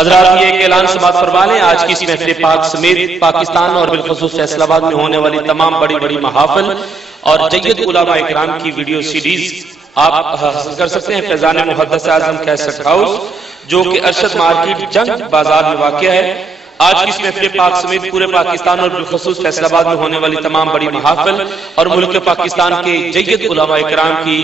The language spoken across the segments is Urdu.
حضرات یہ ایک اعلان سماعت فرما لیں، آج کی اس محفل پاک سمیت پاکستان اور بالخصوص فیصل آباد میں ہونے والی تمام بڑی بڑی محافل اور جید علماء اکرام کی ویڈیو سیڈیز آپ حاصل کر سکتے ہیں فیضان محدث اعظم کیسٹ ہاؤس، جو کہ ارشد مارکیٹ جنگ بازار میں واقع ہے۔ آج کی اس محفل پاک سمیت پورے پاکستان اور بالخصوص فیصل آباد میں ہونے والی تمام بڑی محافل اور ملک پاکستان کے جید علماء اکرام کی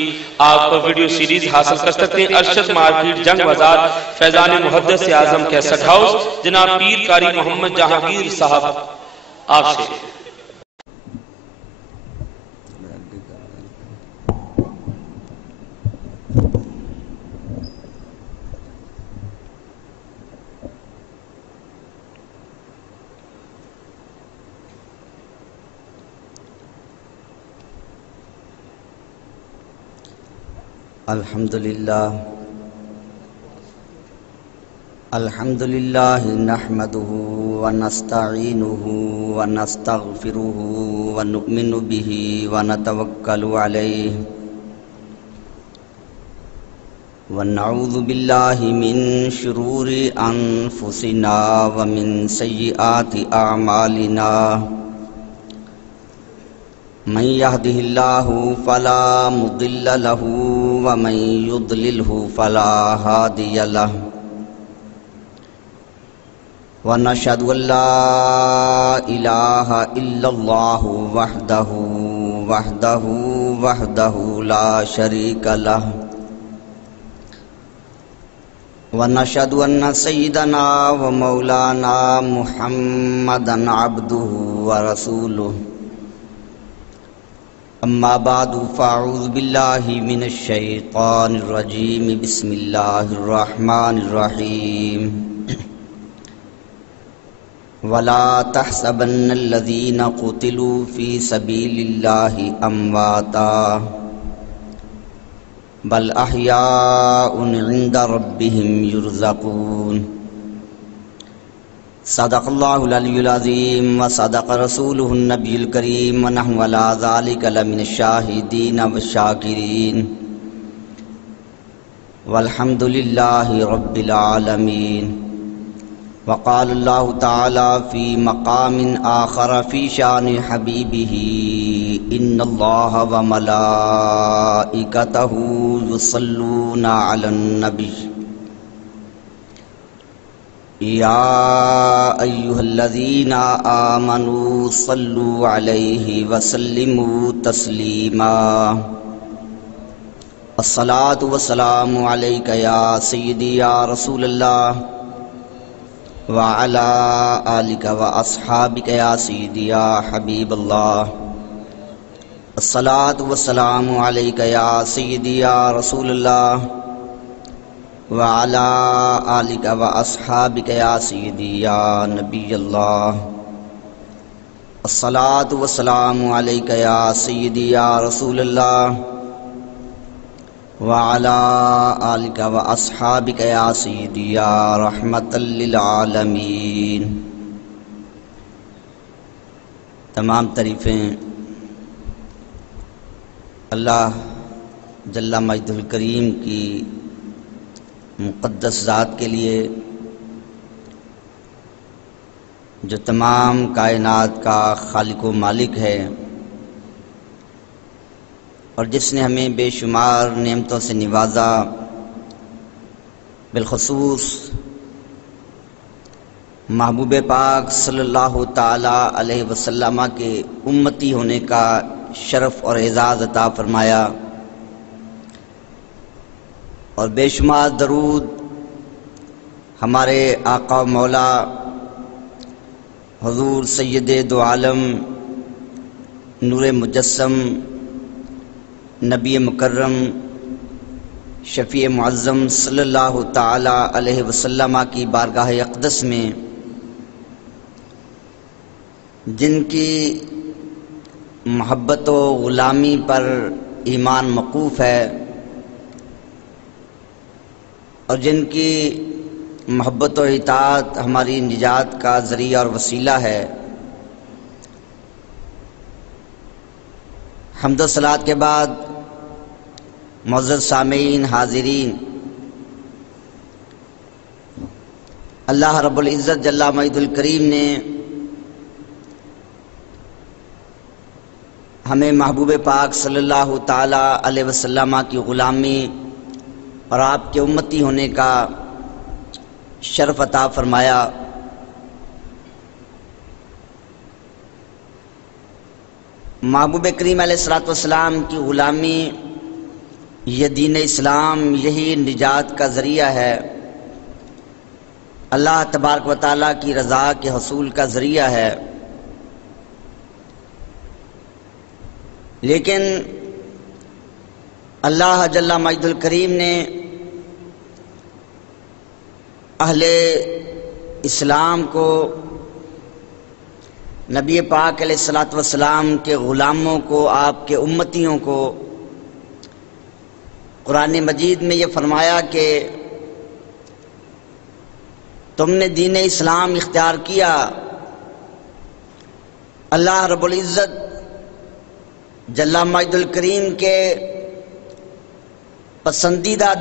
آپ ویڈیو سیریز حاصل کر سکتے ہیں ارشد مارکیٹ جنگ بازار فیضان محدث اعظم کیسٹ ہاؤس، جناب پیر قاری محمد جہانگیر صاحب آپ سے۔ الحمدللہ نحمده ونستعینه ونستغفره ونؤمن به ونتوکل علیہ ونعوذ باللہ من شرور انفسنا ومن سیئات اعمالنا من يهده الله فلا مضل له ومن يضلله فلا هادي له ونشهد أن لا إله إلا الله وحده لا شريك له ونشهد أن سيدنا ومولانا محمدا عبده ورسوله اما بعد فاعوذ باللہ من الشیطان الرجیم بسم اللہ الرحمن الرحیم ولا تحسبن الذین قتلوا فی سبیل اللہ امواتا بل احیاء عند ربهم یرزقون صدق اللہ العلی العظیم وصدق رسولہ النبی الکریم ونحن علی ذلک لمن الشاہدین والشاکرین والحمد للہ رب العالمین۔ وقال اللہ تعالی فی مقام آخر فی شان حبیبہ ان اللہ وملائکتہ یصلون علی النبی یا ایہا الذین آمنوا صلوا علیہ وسلموا تسلیما الصلاة والسلام علیک یا سیدی یا رسول اللہ وعلا آلک واصحابک یا سیدی یا حبیب اللہ الصلاة والسلام علیک یا سیدی یا رسول اللہ وعلى آلك وأصحابك يا سيدي يا نبي الله الصلاة والسلام عليك يا سيدي يا رسول الله وعلى آلك وأصحابك يا سيدي يا رحمة للعالمين۔ تمام تعریفیں اللہ جل مجدہ الکریم کی مقدس ذات کے لیے، جو تمام کائنات کا خالق و مالک ہے اور جس نے ہمیں بے شمار نعمتوں سے نوازا، بالخصوص محبوب پاک صلی اللہ تعالی علیہ وسلم کے امتی ہونے کا شرف اور اعزاز عطا فرمایا، اور بے شمار درود ہمارے آقا و مولا حضور سید دو عالم نور مجسم نبی مکرم شفیع معظم صلی اللہ تعالی علیہ وسلم کی بارگاہ اقدس میں، جن کی محبت و غلامی پر ایمان موقوف ہے اور جن کی محبت و اطاعت ہماری نجات کا ذریعہ اور وسیلہ ہے، حمد و صلوات کے بعد معزز سامعین حاضرین، اللہ رب العزت جل مجد الکریم نے ہمیں محبوب پاک صلی اللہ تعالی علیہ وسلم کی غلامی اور آپ کے امتی ہونے کا شرف عطا فرمایا۔ محبوب کریم علیہ الصلوۃ والسلام کی غلامی، یہ دین اسلام، یہی نجات کا ذریعہ ہے، اللہ تبارک و تعالیٰ کی رضا کے حصول کا ذریعہ ہے۔ لیکن اللہ جل مجد الکریم نے اہل اسلام کو، نبی پاک علیہ الصلوۃ والسلام کے غلاموں کو، آپ کے امتیوں کو قرآن مجید میں یہ فرمایا کہ تم نے دین اسلام اختیار کیا، اللہ رب العزت جل مجد الکریم کے پسندیدہ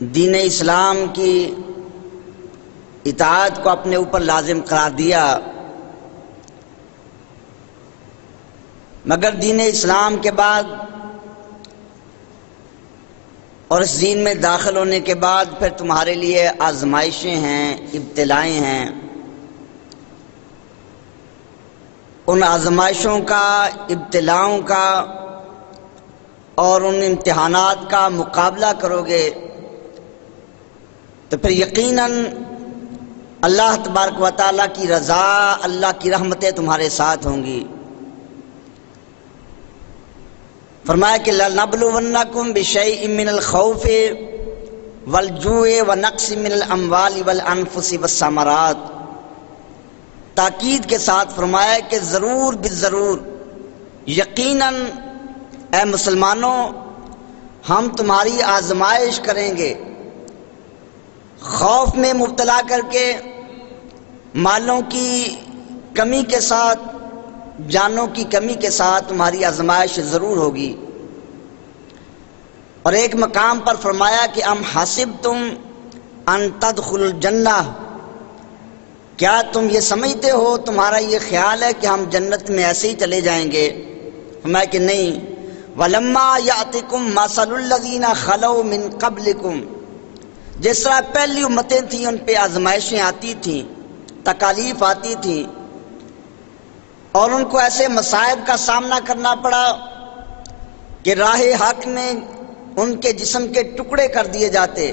دین اسلام کی اطاعت کو اپنے اوپر لازم قرار دیا، مگر دین اسلام کے بعد اور اس دین میں داخل ہونے کے بعد پھر تمہارے لیے آزمائشیں ہیں، ابتلائیں ہیں۔ ان آزمائشوں کا، ابتلاؤں کا اور ان امتحانات کا مقابلہ کرو گے تو پھر یقیناً اللہ تبارک و تعالیٰ کی رضا، اللہ کی رحمتیں تمہارے ساتھ ہوں گی۔ فرمایا کہ لَنَبْلُوَنَّكُمْ بِشَيْءٍ مِّنَ الْخَوْفِ وَالْجُوعِ وَنَقْصٍ مِّنَ الْأَمْوَالِ وَالْأَنفُسِ وَالثَّمَرَاتِ، تاکید کے ساتھ فرمایا کہ ضرور بالضرور، یقیناً اے مسلمانوں، ہم تمہاری آزمائش کریں گے، خوف میں مبتلا کر کے، مالوں کی کمی کے ساتھ، جانوں کی کمی کے ساتھ تمہاری آزمائش ضرور ہوگی۔ اور ایک مقام پر فرمایا کہ ام حسبتم ان تدخلوا الجنہ، کیا تم یہ سمجھتے ہو، تمہارا یہ خیال ہے کہ ہم جنت میں ایسے ہی چلے جائیں گے؟ فرمایا کہ نہیں، وَلَمَّا يَأْتِكُمْ مَثَلُ الَّذِينَ خَلَوْا مِن قَبْلِكُمْ، جس طرح پہلی امتیں تھیں ان پہ آزمائشیں آتی تھیں، تکالیف آتی تھیں، اور ان کو ایسے مصائب کا سامنا کرنا پڑا کہ راہ حق میں ان کے جسم کے ٹکڑے کر دیے جاتے،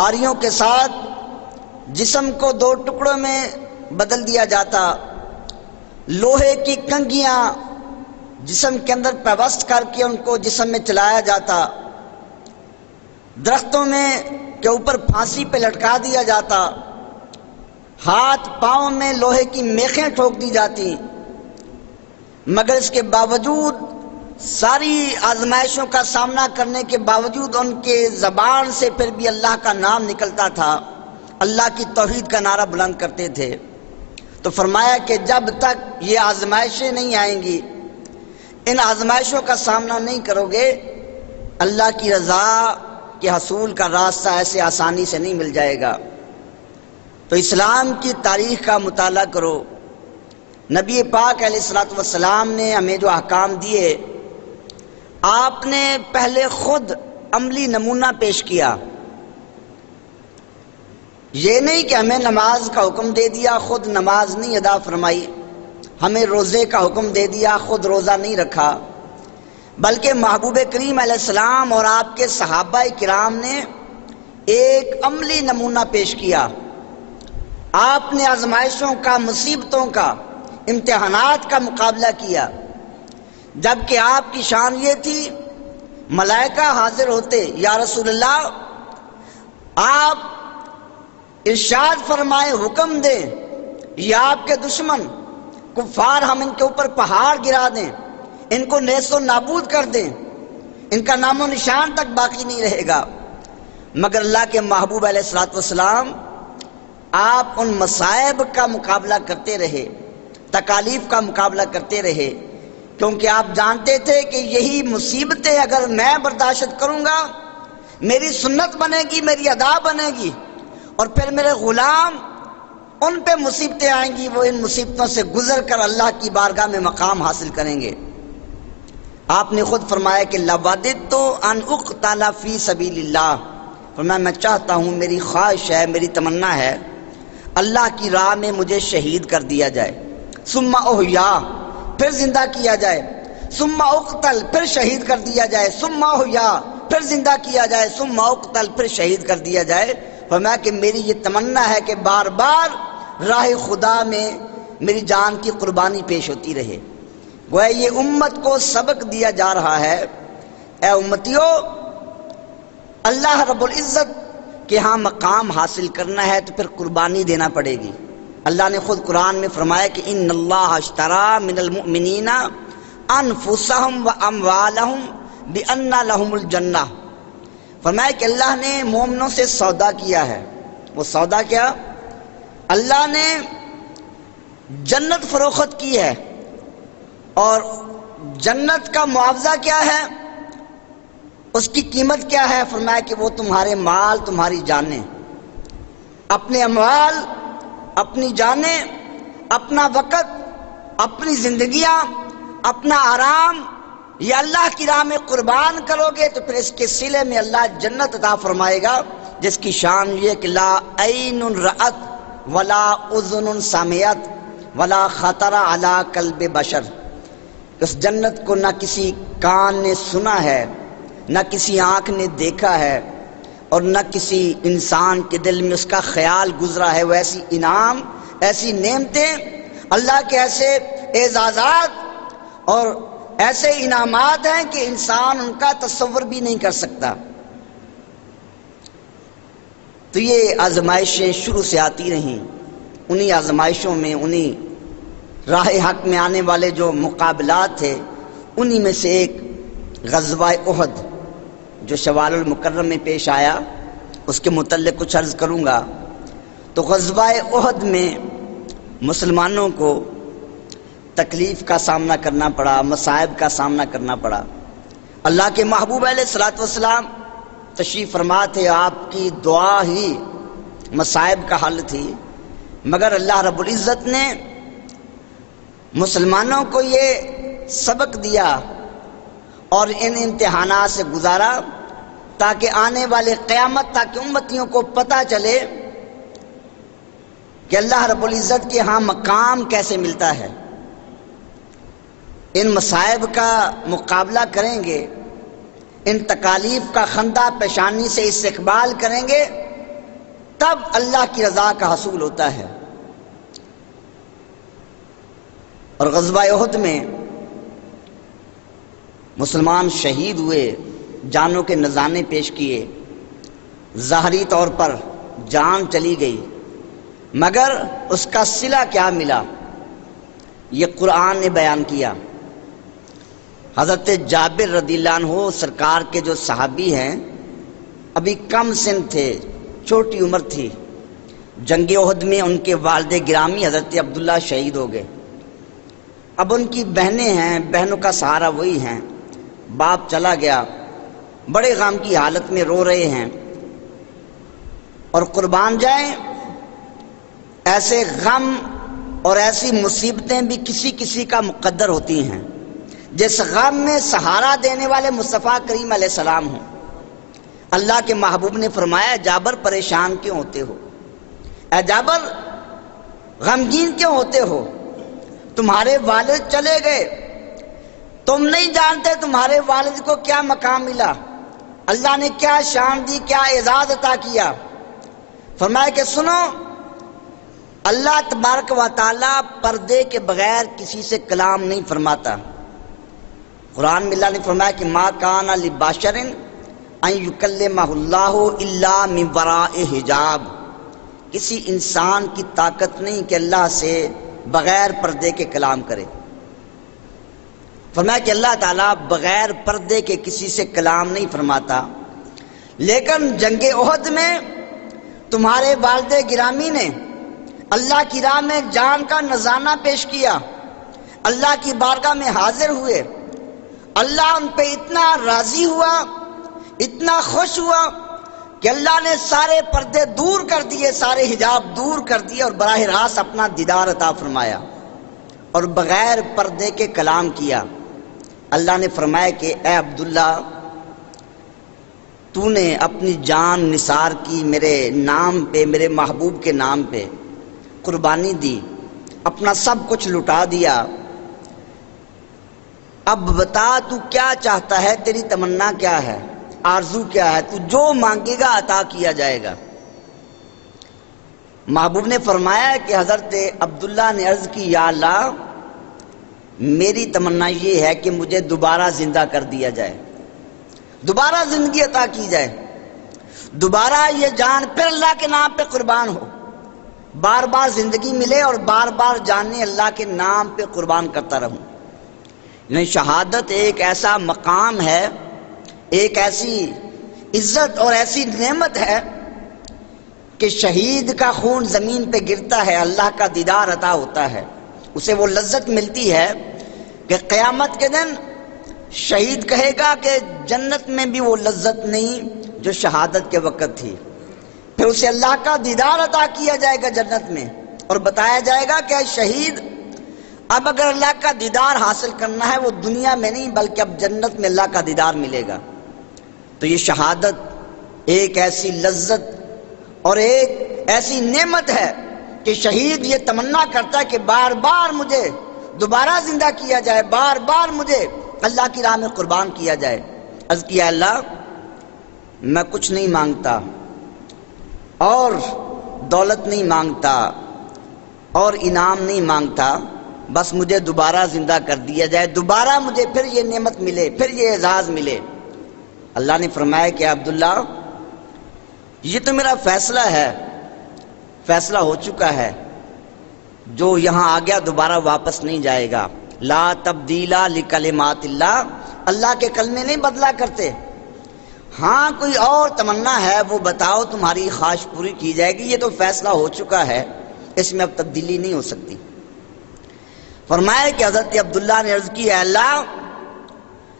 آریوں کے ساتھ جسم کو 2 ٹکڑوں میں بدل دیا جاتا، لوہے کی کنگھیاں جسم کے اندر پیوست کر کے ان کو جسم میں چلایا جاتا، درختوں میں کے اوپر پھانسی پہ لٹکا دیا جاتا، ہاتھ پاؤں میں لوہے کی میخیں ٹھوک دی جاتی، مگر اس کے باوجود، ساری آزمائشوں کا سامنا کرنے کے باوجود ان کے زبان سے پھر بھی اللہ کا نام نکلتا تھا، اللہ کی توحید کا نعرہ بلند کرتے تھے۔ تو فرمایا کہ جب تک یہ آزمائشیں نہیں آئیں گی، ان آزمائشوں کا سامنا نہیں کرو گے، اللہ کی رضا کے حصول کا راستہ ایسے آسانی سے نہیں مل جائے گا۔ تو اسلام کی تاریخ کا مطالعہ کرو، نبی پاک علیہ الصلوۃ والسلام نے ہمیں جو احکام دیے، آپ نے پہلے خود عملی نمونہ پیش کیا۔ یہ نہیں کہ ہمیں نماز کا حکم دے دیا، خود نماز نہیں ادا فرمائی، ہمیں روزے کا حکم دے دیا، خود روزہ نہیں رکھا، بلکہ محبوب کریم علیہ السلام اور آپ کے صحابہ کرام نے ایک عملی نمونہ پیش کیا۔ آپ نے آزمائشوں کا، مصیبتوں کا، امتحانات کا مقابلہ کیا، جبکہ آپ کی شان یہ تھی، ملائکہ حاضر ہوتے، یا رسول اللہ آپ ارشاد فرمائے، حکم دیں، یا آپ کے دشمن کفار ہم ان کے اوپر پہاڑ گرا دیں، ان کو نیست و نابود کر دیں، ان کا نام و نشان تک باقی نہیں رہے گا، مگر اللہ کے محبوب علیہ الصلوۃ والسلام آپ ان مصائب کا مقابلہ کرتے رہے، تکالیف کا مقابلہ کرتے رہے، کیونکہ آپ جانتے تھے کہ یہی مصیبتیں اگر میں برداشت کروں گا، میری سنت بنے گی، میری ادا بنے گی، اور پھر میرے غلام ان پہ مصیبتیں آئیں گی، وہ ان مصیبتوں سے گزر کر اللہ کی بارگاہ میں مقام حاصل کریں گے۔ آپ نے خود فرمایا کہ لَوَدِدْتُ أَنْ أُقْتَلَ فِي سَبِيلِ اللَّهِ، فرمایا میں چاہتا ہوں، میری خواہش ہے، میری تمنا ہے اللہ کی راہ میں مجھے شہید کر دیا جائے، ثم احیا، پھر زندہ کیا جائے، ثم اقتل، پھر شہید کر دیا جائے، ثم احیا، پھر زندہ کیا جائے، ثم اقتل، پھر شہید کر دیا جائے۔ فرمایا کہ میری یہ تمنا ہے کہ بار بار راہ خدا میں میری جان کی قربانی پیش ہوتی رہے۔ گویا یہ امت کو سبق دیا جا رہا ہے، اے امتیو، اللہ رب العزت کہ ہاں مقام حاصل کرنا ہے تو پھر قربانی دینا پڑے گی۔ اللہ نے خود قرآن میں فرمایا کہ ان اللہ اشترى من المؤمنین انفسهم واموالهم بان لهم الجنہ، فرمایا کہ اللہ نے مومنوں سے سودا کیا ہے۔ وہ سودا کیا؟ اللہ نے جنت فروخت کی ہے، اور جنت کا معاوضہ کیا ہے، اس کی قیمت کیا ہے؟ فرمایا کہ وہ تمہارے مال، تمہاری جانیں، اپنے اموال، اپنی جانیں، اپنا وقت، اپنی زندگیاں، اپنا آرام یہ اللہ کی راہ میں قربان کرو گے تو پھر اس کے صلے میں اللہ جنت عطا فرمائے گا، جس کی شان یہ کہ لا عین رأت ولا اذن سمعت ولا خطر علی قلب بشر۔ اس جنت کو نہ کسی کان نے سنا ہے، نہ کسی آنکھ نے دیکھا ہے، اور نہ کسی انسان کے دل میں اس کا خیال گزرا ہے۔ وہ ایسی انعام، ایسی نعمتیں، اللہ کے ایسے اعزازات اور ایسے انعامات ہیں کہ انسان ان کا تصور بھی نہیں کر سکتا۔ تو یہ آزمائشیں شروع سے آتی رہیں، انہی آزمائشوں میں، انہی راہ حق میں آنے والے جو مقابلات تھے، انہی میں سے ایک غزوہ احد جو شوال المکرم میں پیش آیا، اس کے متعلق کچھ عرض کروں گا۔ تو غزوہ احد میں مسلمانوں کو تکلیف کا سامنا کرنا پڑا، مصائب کا سامنا کرنا پڑا۔ اللہ کے محبوب علیہ الصلوۃ والسلام تشریف فرما تھے، آپ کی دعا ہی مصائب کا حل تھی، مگر اللہ رب العزت نے مسلمانوں کو یہ سبق دیا اور ان امتحانات سے گزارا تاکہ آنے والے قیامت تک امتیوں کو پتہ چلے کہ اللہ رب العزت کے ہاں مقام کیسے ملتا ہے۔ ان مصائب کا مقابلہ کریں گے، ان تکالیف کا خندہ پیشانی سے استقبال کریں گے، تب اللہ کی رضا کا حصول ہوتا ہے۔ اور غزوہ احد میں مسلمان شہید ہوئے، جانوں کے نذرانے پیش کیے، ظاہری طور پر جان چلی گئی، مگر اس کا صلہ کیا ملا یہ قرآن نے بیان کیا۔ حضرت جابر رضی اللہ عنہ سرکار کے جو صحابی ہیں، ابھی کم سن تھے، چھوٹی عمر تھی۔ جنگ احد میں ان کے والد گرامی حضرت عبداللہ شہید ہو گئے۔ اب ان کی بہنیں ہیں، بہنوں کا سہارا وہی ہیں، باپ چلا گیا، بڑے غم کی حالت میں رو رہے ہیں۔ اور قربان جائیں، ایسے غم اور ایسی مصیبتیں بھی کسی کسی کا مقدر ہوتی ہیں، جس غم میں سہارا دینے والے مصطفیٰ کریم علیہ السلام ہوں۔ اللہ کے محبوب نے فرمایا، جابر پریشان کیوں ہوتے ہو؟ اے جابر غمگین کیوں ہوتے ہو؟ تمہارے والد چلے گئے، تم نہیں جانتے تمہارے والد کو کیا مقام ملا، اللہ نے کیا شان دی، کیا اعزاز عطا کیا۔ فرمایا کہ سنو، اللہ تبارک و تعالی پردے کے بغیر کسی سے کلام نہیں فرماتا۔ قرآن میں اللہ نے فرمایا کہ ما کان لبشر ان یکلمہ اللہ الا من وراء حجاب، کسی انسان کی طاقت نہیں کہ اللہ سے بغیر پردے کے کلام کرے۔ فرمایا کہ اللہ تعالیٰ بغیر پردے کے کسی سے کلام نہیں فرماتا، لیکن جنگ احد میں تمہارے والد گرامی نے اللہ کی راہ میں جان کا نذرانہ پیش کیا، اللہ کی بارگاہ میں حاضر ہوئے، اللہ ان پہ اتنا راضی ہوا، اتنا خوش ہوا کہ اللہ نے سارے پردے دور کر دیے، سارے حجاب دور کر دیے اور براہ راست اپنا دیدار عطا فرمایا اور بغیر پردے کے کلام کیا۔ اللہ نے فرمایا کہ اے عبداللہ، تو نے اپنی جان نثار کی میرے نام پہ، میرے محبوب کے نام پہ قربانی دی، اپنا سب کچھ لٹا دیا۔ اب بتا تو کیا چاہتا ہے، تیری تمنا کیا ہے، آرزو کیا ہے، تو جو مانگے گا عطا کیا جائے گا۔ محبوب نے فرمایا کہ حضرت عبداللہ نے عرض کی، یا اللہ میری تمنا یہ ہے کہ مجھے دوبارہ زندہ کر دیا جائے، دوبارہ زندگی عطا کی جائے، دوبارہ یہ جان پھر اللہ کے نام پہ قربان ہو، بار بار زندگی ملے اور بار بار جانیں اللہ کے نام پہ قربان کرتا رہوں۔ یعنی شہادت ایک ایسا مقام ہے، ایک ایسی عزت اور ایسی نعمت ہے کہ شہید کا خون زمین پہ گرتا ہے، اللہ کا دیدار عطا ہوتا ہے، اسے وہ لذت ملتی ہے کہ قیامت کے دن شہید کہے گا کہ جنت میں بھی وہ لذت نہیں جو شہادت کے وقت تھی، پھر اسے اللہ کا دیدار عطا کیا جائے گا جنت میں اور بتایا جائے گا کہ شہید اب اگر اللہ کا دیدار حاصل کرنا ہے وہ دنیا میں نہیں بلکہ اب جنت میں اللہ کا دیدار ملے گا۔ تو یہ شہادت ایک ایسی لذت اور ایک ایسی نعمت ہے کہ شہید یہ تمنا کرتا ہے کہ بار بار مجھے دوبارہ زندہ کیا جائے، بار بار مجھے اللہ کی راہ میں قربان کیا جائے۔ عرض کیا اللہ میں کچھ نہیں مانگتا اور دولت نہیں مانگتا اور انعام نہیں مانگتا، بس مجھے دوبارہ زندہ کر دیا جائے، دوبارہ مجھے پھر یہ نعمت ملے، پھر یہ اعزاز ملے۔ اللہ نے فرمایا کہ عبداللہ یہ تو میرا فیصلہ ہے، فیصلہ ہو چکا ہے، جو یہاں آ گیا دوبارہ واپس نہیں جائے گا۔ لا تبدیل لکلمات اللہ، اللہ کے کلمے نہیں بدلا کرتے۔ ہاں کوئی اور تمنا ہے وہ بتاؤ، تمہاری خواہش پوری کی جائے گی، یہ تو فیصلہ ہو چکا ہے، اس میں اب تبدیلی نہیں ہو سکتی۔ فرمایا کہ حضرت عبداللہ نے عرض کی، اے اللہ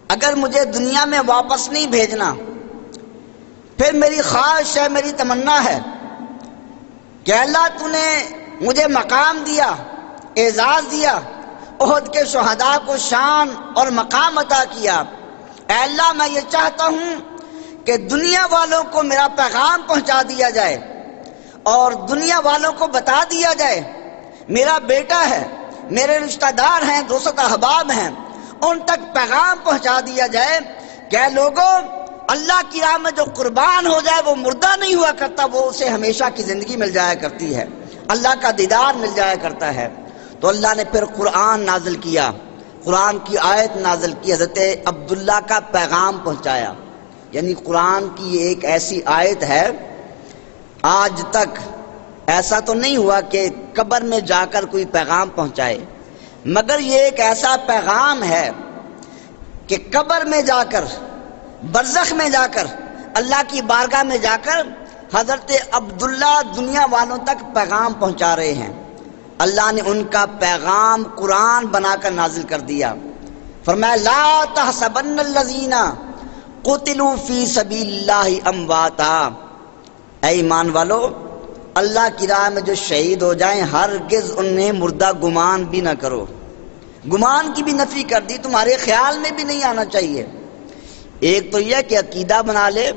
اگر مجھے دنیا میں واپس نہیں بھیجنا، پھر میری خواہش ہے، میری تمنا ہے کہ اللہ تو نے مجھے مقام دیا، اعزاز دیا، احد کے شہداء کو شان اور مقام عطا کیا، اے اللہ میں یہ چاہتا ہوں کہ دنیا والوں کو میرا پیغام پہنچا دیا جائے اور دنیا والوں کو بتا دیا جائے میرا بیٹا ہے، میرے رشتہ دار ہیں، دوست احباب ہیں، ان تک پیغام پہنچا دیا جائے کہ اے لوگوں اللہ کی راہ میں جو قربان ہو جائے وہ مردہ نہیں ہوا کرتا، وہ اسے ہمیشہ کی زندگی مل جایا کرتی ہے، اللہ کا دیدار مل جایا کرتا ہے۔ تو اللہ نے پھر قرآن نازل کیا، قرآن کی آیت نازل کی، حضرت عبداللہ کا پیغام پہنچایا۔ یعنی قرآن کی یہ ایک ایسی آیت ہے، آج تک ایسا تو نہیں ہوا کہ قبر میں جا کر کوئی پیغام پہنچائے، مگر یہ ایک ایسا پیغام ہے کہ قبر میں جا کر، برزخ میں جا کر، اللہ کی بارگاہ میں جا کر حضرت عبداللہ دنیا والوں تک پیغام پہنچا رہے ہیں۔ اللہ نے ان کا پیغام قرآن بنا کر نازل کر دیا۔ فرمایا لا تحسبن الذین قتلوا فی سبیل اللہ امواتا، اے ایمان والو اللہ کی راہ میں جو شہید ہو جائیں ہرگز انہیں مردہ گمان بھی نہ کرو۔ گمان کی بھی نفی کر دی، تمہارے خیال میں بھی نہیں آنا چاہیے۔ ایک تو یہ کہ عقیدہ بنا لے،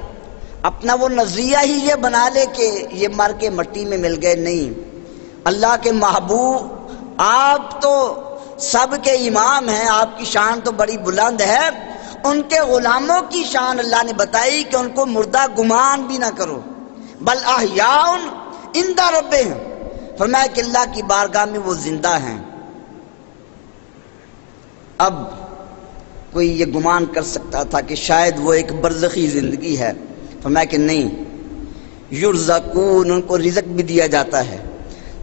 اپنا وہ نظریہ ہی یہ بنا لے کہ یہ مر کے مٹی میں مل گئے، نہیں۔ اللہ کے محبوب آپ تو سب کے امام ہیں، آپ کی شان تو بڑی بلند ہے، ان کے غلاموں کی شان اللہ نے بتائی کہ ان کو مردہ گمان بھی نہ کرو، بل احیاء عند ربہم، فرمایا کہ اللہ کی بارگاہ میں وہ زندہ ہیں۔ اب کوئی یہ گمان کر سکتا تھا کہ شاید وہ ایک برزخی زندگی ہے، فرمایا کہ نہیں، یرزقون، ان کو رزق بھی دیا جاتا ہے،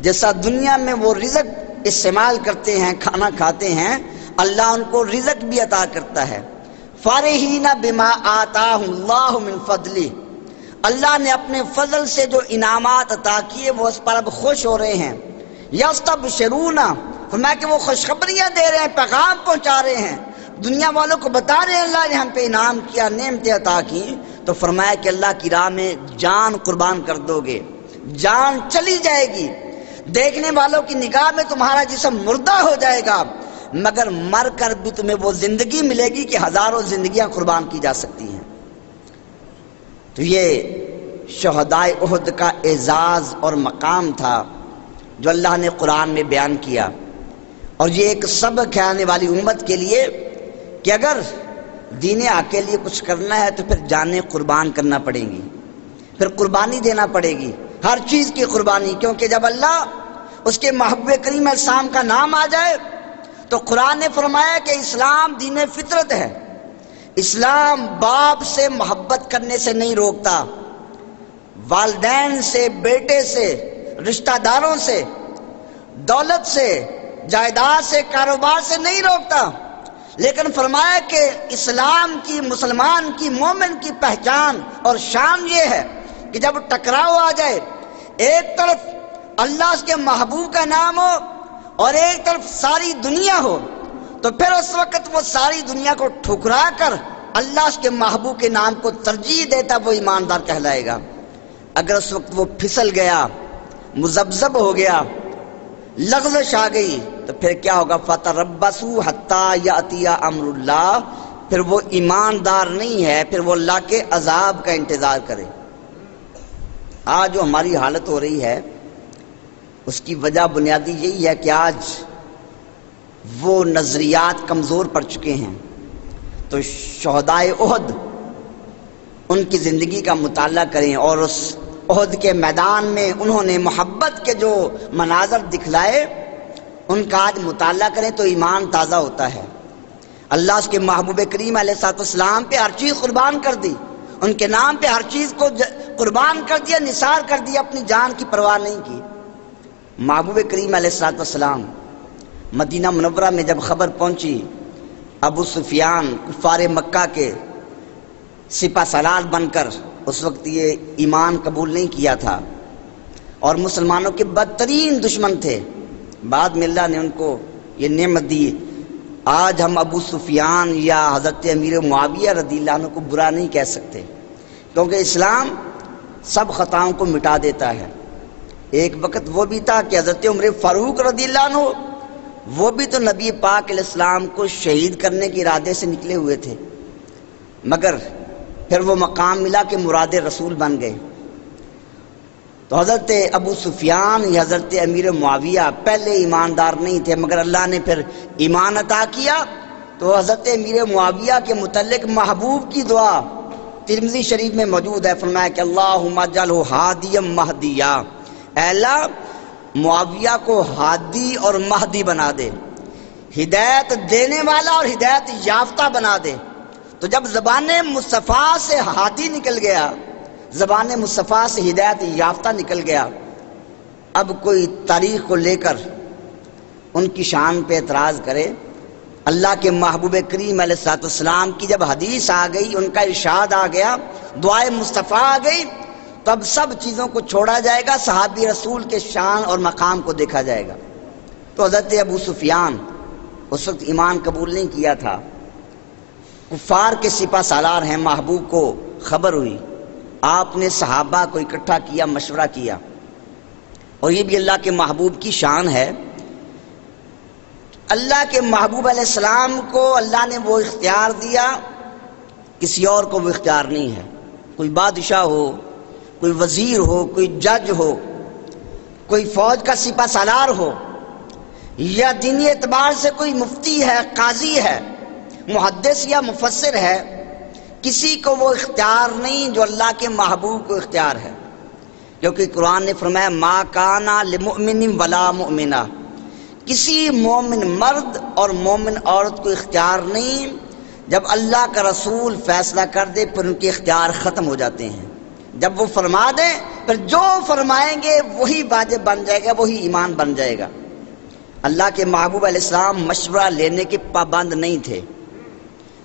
جیسا دنیا میں وہ رزق استعمال کرتے ہیں، کھانا کھاتے ہیں، اللہ ان کو رزق بھی عطا کرتا ہے۔ فارحین بما آتاہم اللہ من فضلہ، اللہ نے اپنے فضل سے جو انعامات عطا کیے وہ اس پر اب خوش ہو رہے ہیں۔ یستبشرون، فرمایا کہ وہ خوشخبریاں دے رہے ہیں، پیغام پہنچا رہے ہیں، دنیا والوں کو بتا رہے ہیں اللہ نے ہم پہ انعام کیا، نعمتیں عطا کی، تو فرمایا کہ اللہ کی راہ میں جان قربان کر دو گے، جان چلی جائے گی، دیکھنے والوں کی نگاہ میں تمہارا جسم مردہ ہو جائے گا، مگر مر کر بھی تمہیں وہ زندگی ملے گی کہ ہزاروں زندگیاں قربان کی جا سکتی ہیں۔ تو یہ شہدائے احد کا اعزاز اور مقام تھا جو اللہ نے قرآن میں بیان کیا، اور یہ ایک سبق ہے آنے والی امت کے لیے کہ اگر دین حق کے لیے کچھ کرنا ہے تو پھر جانیں قربان کرنا پڑیں گی، پھر قربانی دینا پڑے گی، ہر چیز کی قربانی، کیونکہ جب اللہ اس کے محبوب کریم علیہ السلام کا نام آ جائے تو قرآن نے فرمایا کہ اسلام دین فطرت ہے، اسلام باپ سے محبت کرنے سے نہیں روکتا، والدین سے، بیٹے سے، رشتہ داروں سے، دولت سے، جائیداد سے، کاروبار سے نہیں روکتا، لیکن فرمایا کہ اسلام کی، مسلمان کی، مومن کی پہچان اور شان یہ ہے کہ جب ٹکراؤ آ جائے، ایک طرف اللہ اس کے محبوب کا نام ہو اور ایک طرف ساری دنیا ہو، تو پھر اس وقت وہ ساری دنیا کو ٹھکرا کر اللہ اس کے محبوب کے نام کو ترجیح دیتا، وہ ایماندار کہلائے گا۔ اگر اس وقت وہ پھسل گیا، مذبذب ہو گیا، لغزش آ گئی، تو پھر کیا ہوگا؟ فَتَرَبَّصُوا حَتَّى يَأْتِيَ أَمْرُ اللَّهِ، پھر وہ ایماندار نہیں ہے، پھر وہ اللہ کے عذاب کا انتظار کرے۔ آج جو ہماری حالت ہو رہی ہے اس کی وجہ بنیادی یہی ہے کہ آج وہ نظریات کمزور پڑ چکے ہیں۔ تو شہدائے احد ان کی زندگی کا مطالعہ کریں، اور اس احد کے میدان میں انہوں نے محبت کے جو مناظر دکھلائے ان کا آج مطالعہ کریں تو ایمان تازہ ہوتا ہے۔ اللہ اس کے محبوب کریم علیہ السلام پہ ہر چیز قربان کر دی، ان کے نام پہ ہر چیز کو قربان کر دیا، نثار کر دیا، اپنی جان کی پرواہ نہیں کی۔ محبوب کریم علیہ السلام مدینہ منورہ میں جب خبر پہنچی، ابو سفیان کفار مکہ کے سپہ سالار بن کر، اس وقت یہ ایمان قبول نہیں کیا تھا اور مسلمانوں کے بدترین دشمن تھے، بعد میں اللہ نے ان کو یہ نعمت دی۔ آج ہم ابو سفیان یا حضرت امیر معاویہ رضی اللہ عنہ کو برا نہیں کہہ سکتے، کیونکہ اسلام سب خطاؤں کو مٹا دیتا ہے۔ ایک وقت وہ بھی تھا کہ حضرت عمر فاروق رضی اللہ عنہ، وہ بھی تو نبی پاک علیہ السلام کو شہید کرنے کے ارادے سے نکلے ہوئے تھے، مگر پھر وہ مقام ملا کہ مراد رسول بن گئے۔ تو حضرت ابو سفیان یا حضرت امیر معاویہ پہلے ایماندار نہیں تھے، مگر اللہ نے پھر ایمان عطا کیا۔ تو حضرت امیر معاویہ کے متعلق محبوب کی دعا ترمذی شریف میں موجود ہے، فرمایا کہ اللہم اجعلہ ہادیا مہدیا، اے اللہ معاویہ کو ہادی اور مہدی بنا دے، ہدایت دینے والا اور ہدایت یافتہ بنا دے۔ تو جب زبان مصطفیٰ سے ہادی نکل گیا، زبان مصطفیٰ سے ہدایت یافتہ نکل گیا، اب کوئی تاریخ کو لے کر ان کی شان پہ اعتراض کرے؟ اللہ کے محبوب کریم علیہ السلام کی جب حدیث آ گئی، ان کا ارشاد آ گیا، دعائے مصطفیٰ آ گئی، تو اب سب چیزوں کو چھوڑا جائے گا، صحابی رسول کے شان اور مقام کو دیکھا جائے گا۔ تو حضرت ابو سفیان اس وقت ایمان قبول نہیں کیا تھا، کفار کے سپہ سالار ہیں، محبوب کو خبر ہوئی، آپ نے صحابہ کو اکٹھا کیا، مشورہ کیا، اور یہ بھی اللہ کے محبوب کی شان ہے۔ اللہ کے محبوب علیہ السلام کو اللہ نے وہ اختیار دیا، کسی اور کو وہ اختیار نہیں ہے۔ کوئی بادشاہ ہو، کوئی وزیر ہو، کوئی جج ہو، کوئی فوج کا سپہ سالار ہو، یا دینی اعتبار سے کوئی مفتی ہے، قاضی ہے، محدث یا مفسر ہے، کسی کو وہ اختیار نہیں جو اللہ کے محبوب کو اختیار ہے، کیونکہ قرآن نے فرمایا ما کانا لمؤمن ولا مؤمنہ، کسی مومن مرد اور مومن عورت کو اختیار نہیں، جب اللہ کا رسول فیصلہ کر دے پھر ان کے اختیار ختم ہو جاتے ہیں، جب وہ فرما دیں پھر جو فرمائیں گے وہی واجب بن جائے گا، وہی ایمان بن جائے گا۔ اللہ کے محبوب علیہ السلام مشورہ لینے کے پابند نہیں تھے،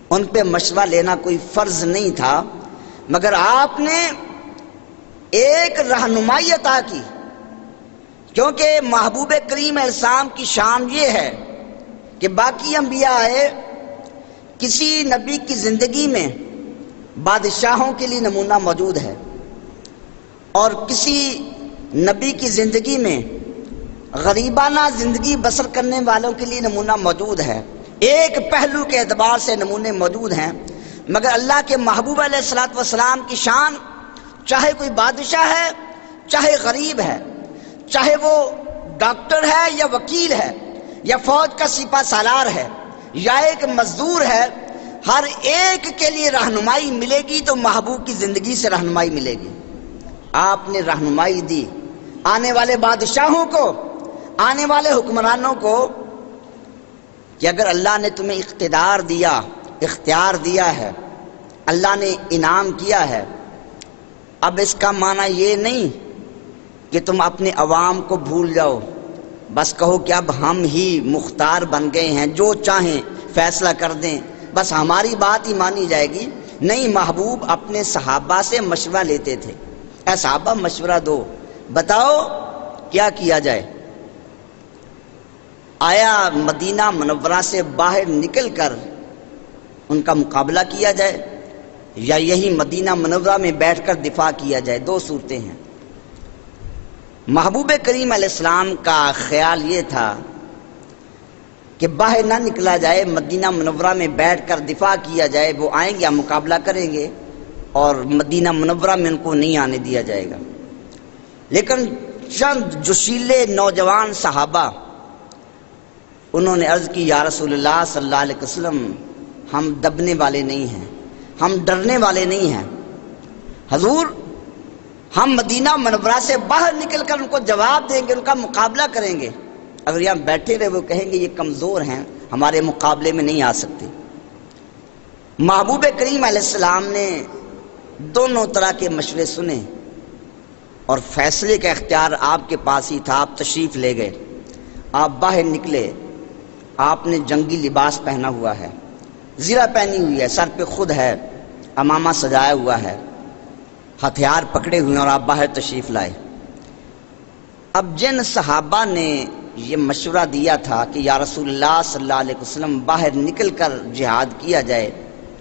ان پہ مشورہ لینا کوئی فرض نہیں تھا، مگر آپ نے ایک رہنمائی عطا کی، کیونکہ محبوب کریم علیہ السلام کی شان یہ ہے کہ باقی انبیاء آئے، کسی نبی کی زندگی میں بادشاہوں کے لیے نمونہ موجود ہے اور کسی نبی کی زندگی میں غریبانہ زندگی بسر کرنے والوں کے لیے نمونہ موجود ہے. ایک پہلو کے اعتبار سے نمونے موجود ہیں، مگر اللہ کے محبوب علیہ الصلوۃ والسلام کی شان، چاہے کوئی بادشاہ ہے، چاہے غریب ہے، چاہے وہ ڈاکٹر ہے یا وکیل ہے یا فوج کا سپہ سالار ہے یا ایک مزدور ہے، ہر ایک کے لیے رہنمائی ملے گی تو محبوب کی زندگی سے رہنمائی ملے گی. آپ نے رہنمائی دی آنے والے بادشاہوں کو، آنے والے حکمرانوں کو، کہ اگر اللہ نے تمہیں اقتدار دیا، اختیار دیا ہے، اللہ نے انعام کیا ہے، اب اس کا معنی یہ نہیں کہ تم اپنے عوام کو بھول جاؤ، بس کہو کہ اب ہم ہی مختار بن گئے ہیں، جو چاہیں فیصلہ کر دیں، بس ہماری بات ہی مانی جائے گی. نہیں، محبوب اپنے صحابہ سے مشورہ لیتے تھے. اے صحابہ مشورہ دو، بتاؤ کیا کیا جائے. آیا مدینہ منورہ سے باہر نکل کر ان کا مقابلہ کیا جائے یا یہی مدینہ منورہ میں بیٹھ کر دفاع کیا جائے؟ دو صورتیں ہیں. محبوب کریم علیہ السلام کا خیال یہ تھا کہ باہر نہ نکلا جائے، مدینہ منورہ میں بیٹھ کر دفاع کیا جائے. وہ آئیں گے، ہم مقابلہ کریں گے اور مدینہ منورہ میں ان کو نہیں آنے دیا جائے گا. لیکن چند جوشیلے نوجوان صحابہ انہوں نے عرض کی، یا رسول اللہ صلی اللہ علیہ وسلم، ہم دبنے والے نہیں ہیں، ہم ڈرنے والے نہیں ہیں. حضور، ہم مدینہ منورہ سے باہر نکل کر ان کو جواب دیں گے، ان کا مقابلہ کریں گے. اگر یہاں بیٹھے رہے وہ کہیں گے یہ کمزور ہیں، ہمارے مقابلے میں نہیں آ سکتے. محبوب کریم علیہ السلام نے دونوں طرح کے مشورے سنے اور فیصلے کا اختیار آپ کے پاس ہی تھا. آپ تشریف لے گئے، آپ باہر نکلے. آپ نے جنگی لباس پہنا ہوا ہے، زرہ پہنی ہوئی ہے، سر پہ خود ہے، امامہ سجایا ہوا ہے، ہتھیار پکڑے ہوئے ہیں اور آپ باہر تشریف لائے. اب جن صحابہ نے یہ مشورہ دیا تھا کہ یا رسول اللہ صلی اللہ علیہ وسلم باہر نکل کر جہاد کیا جائے،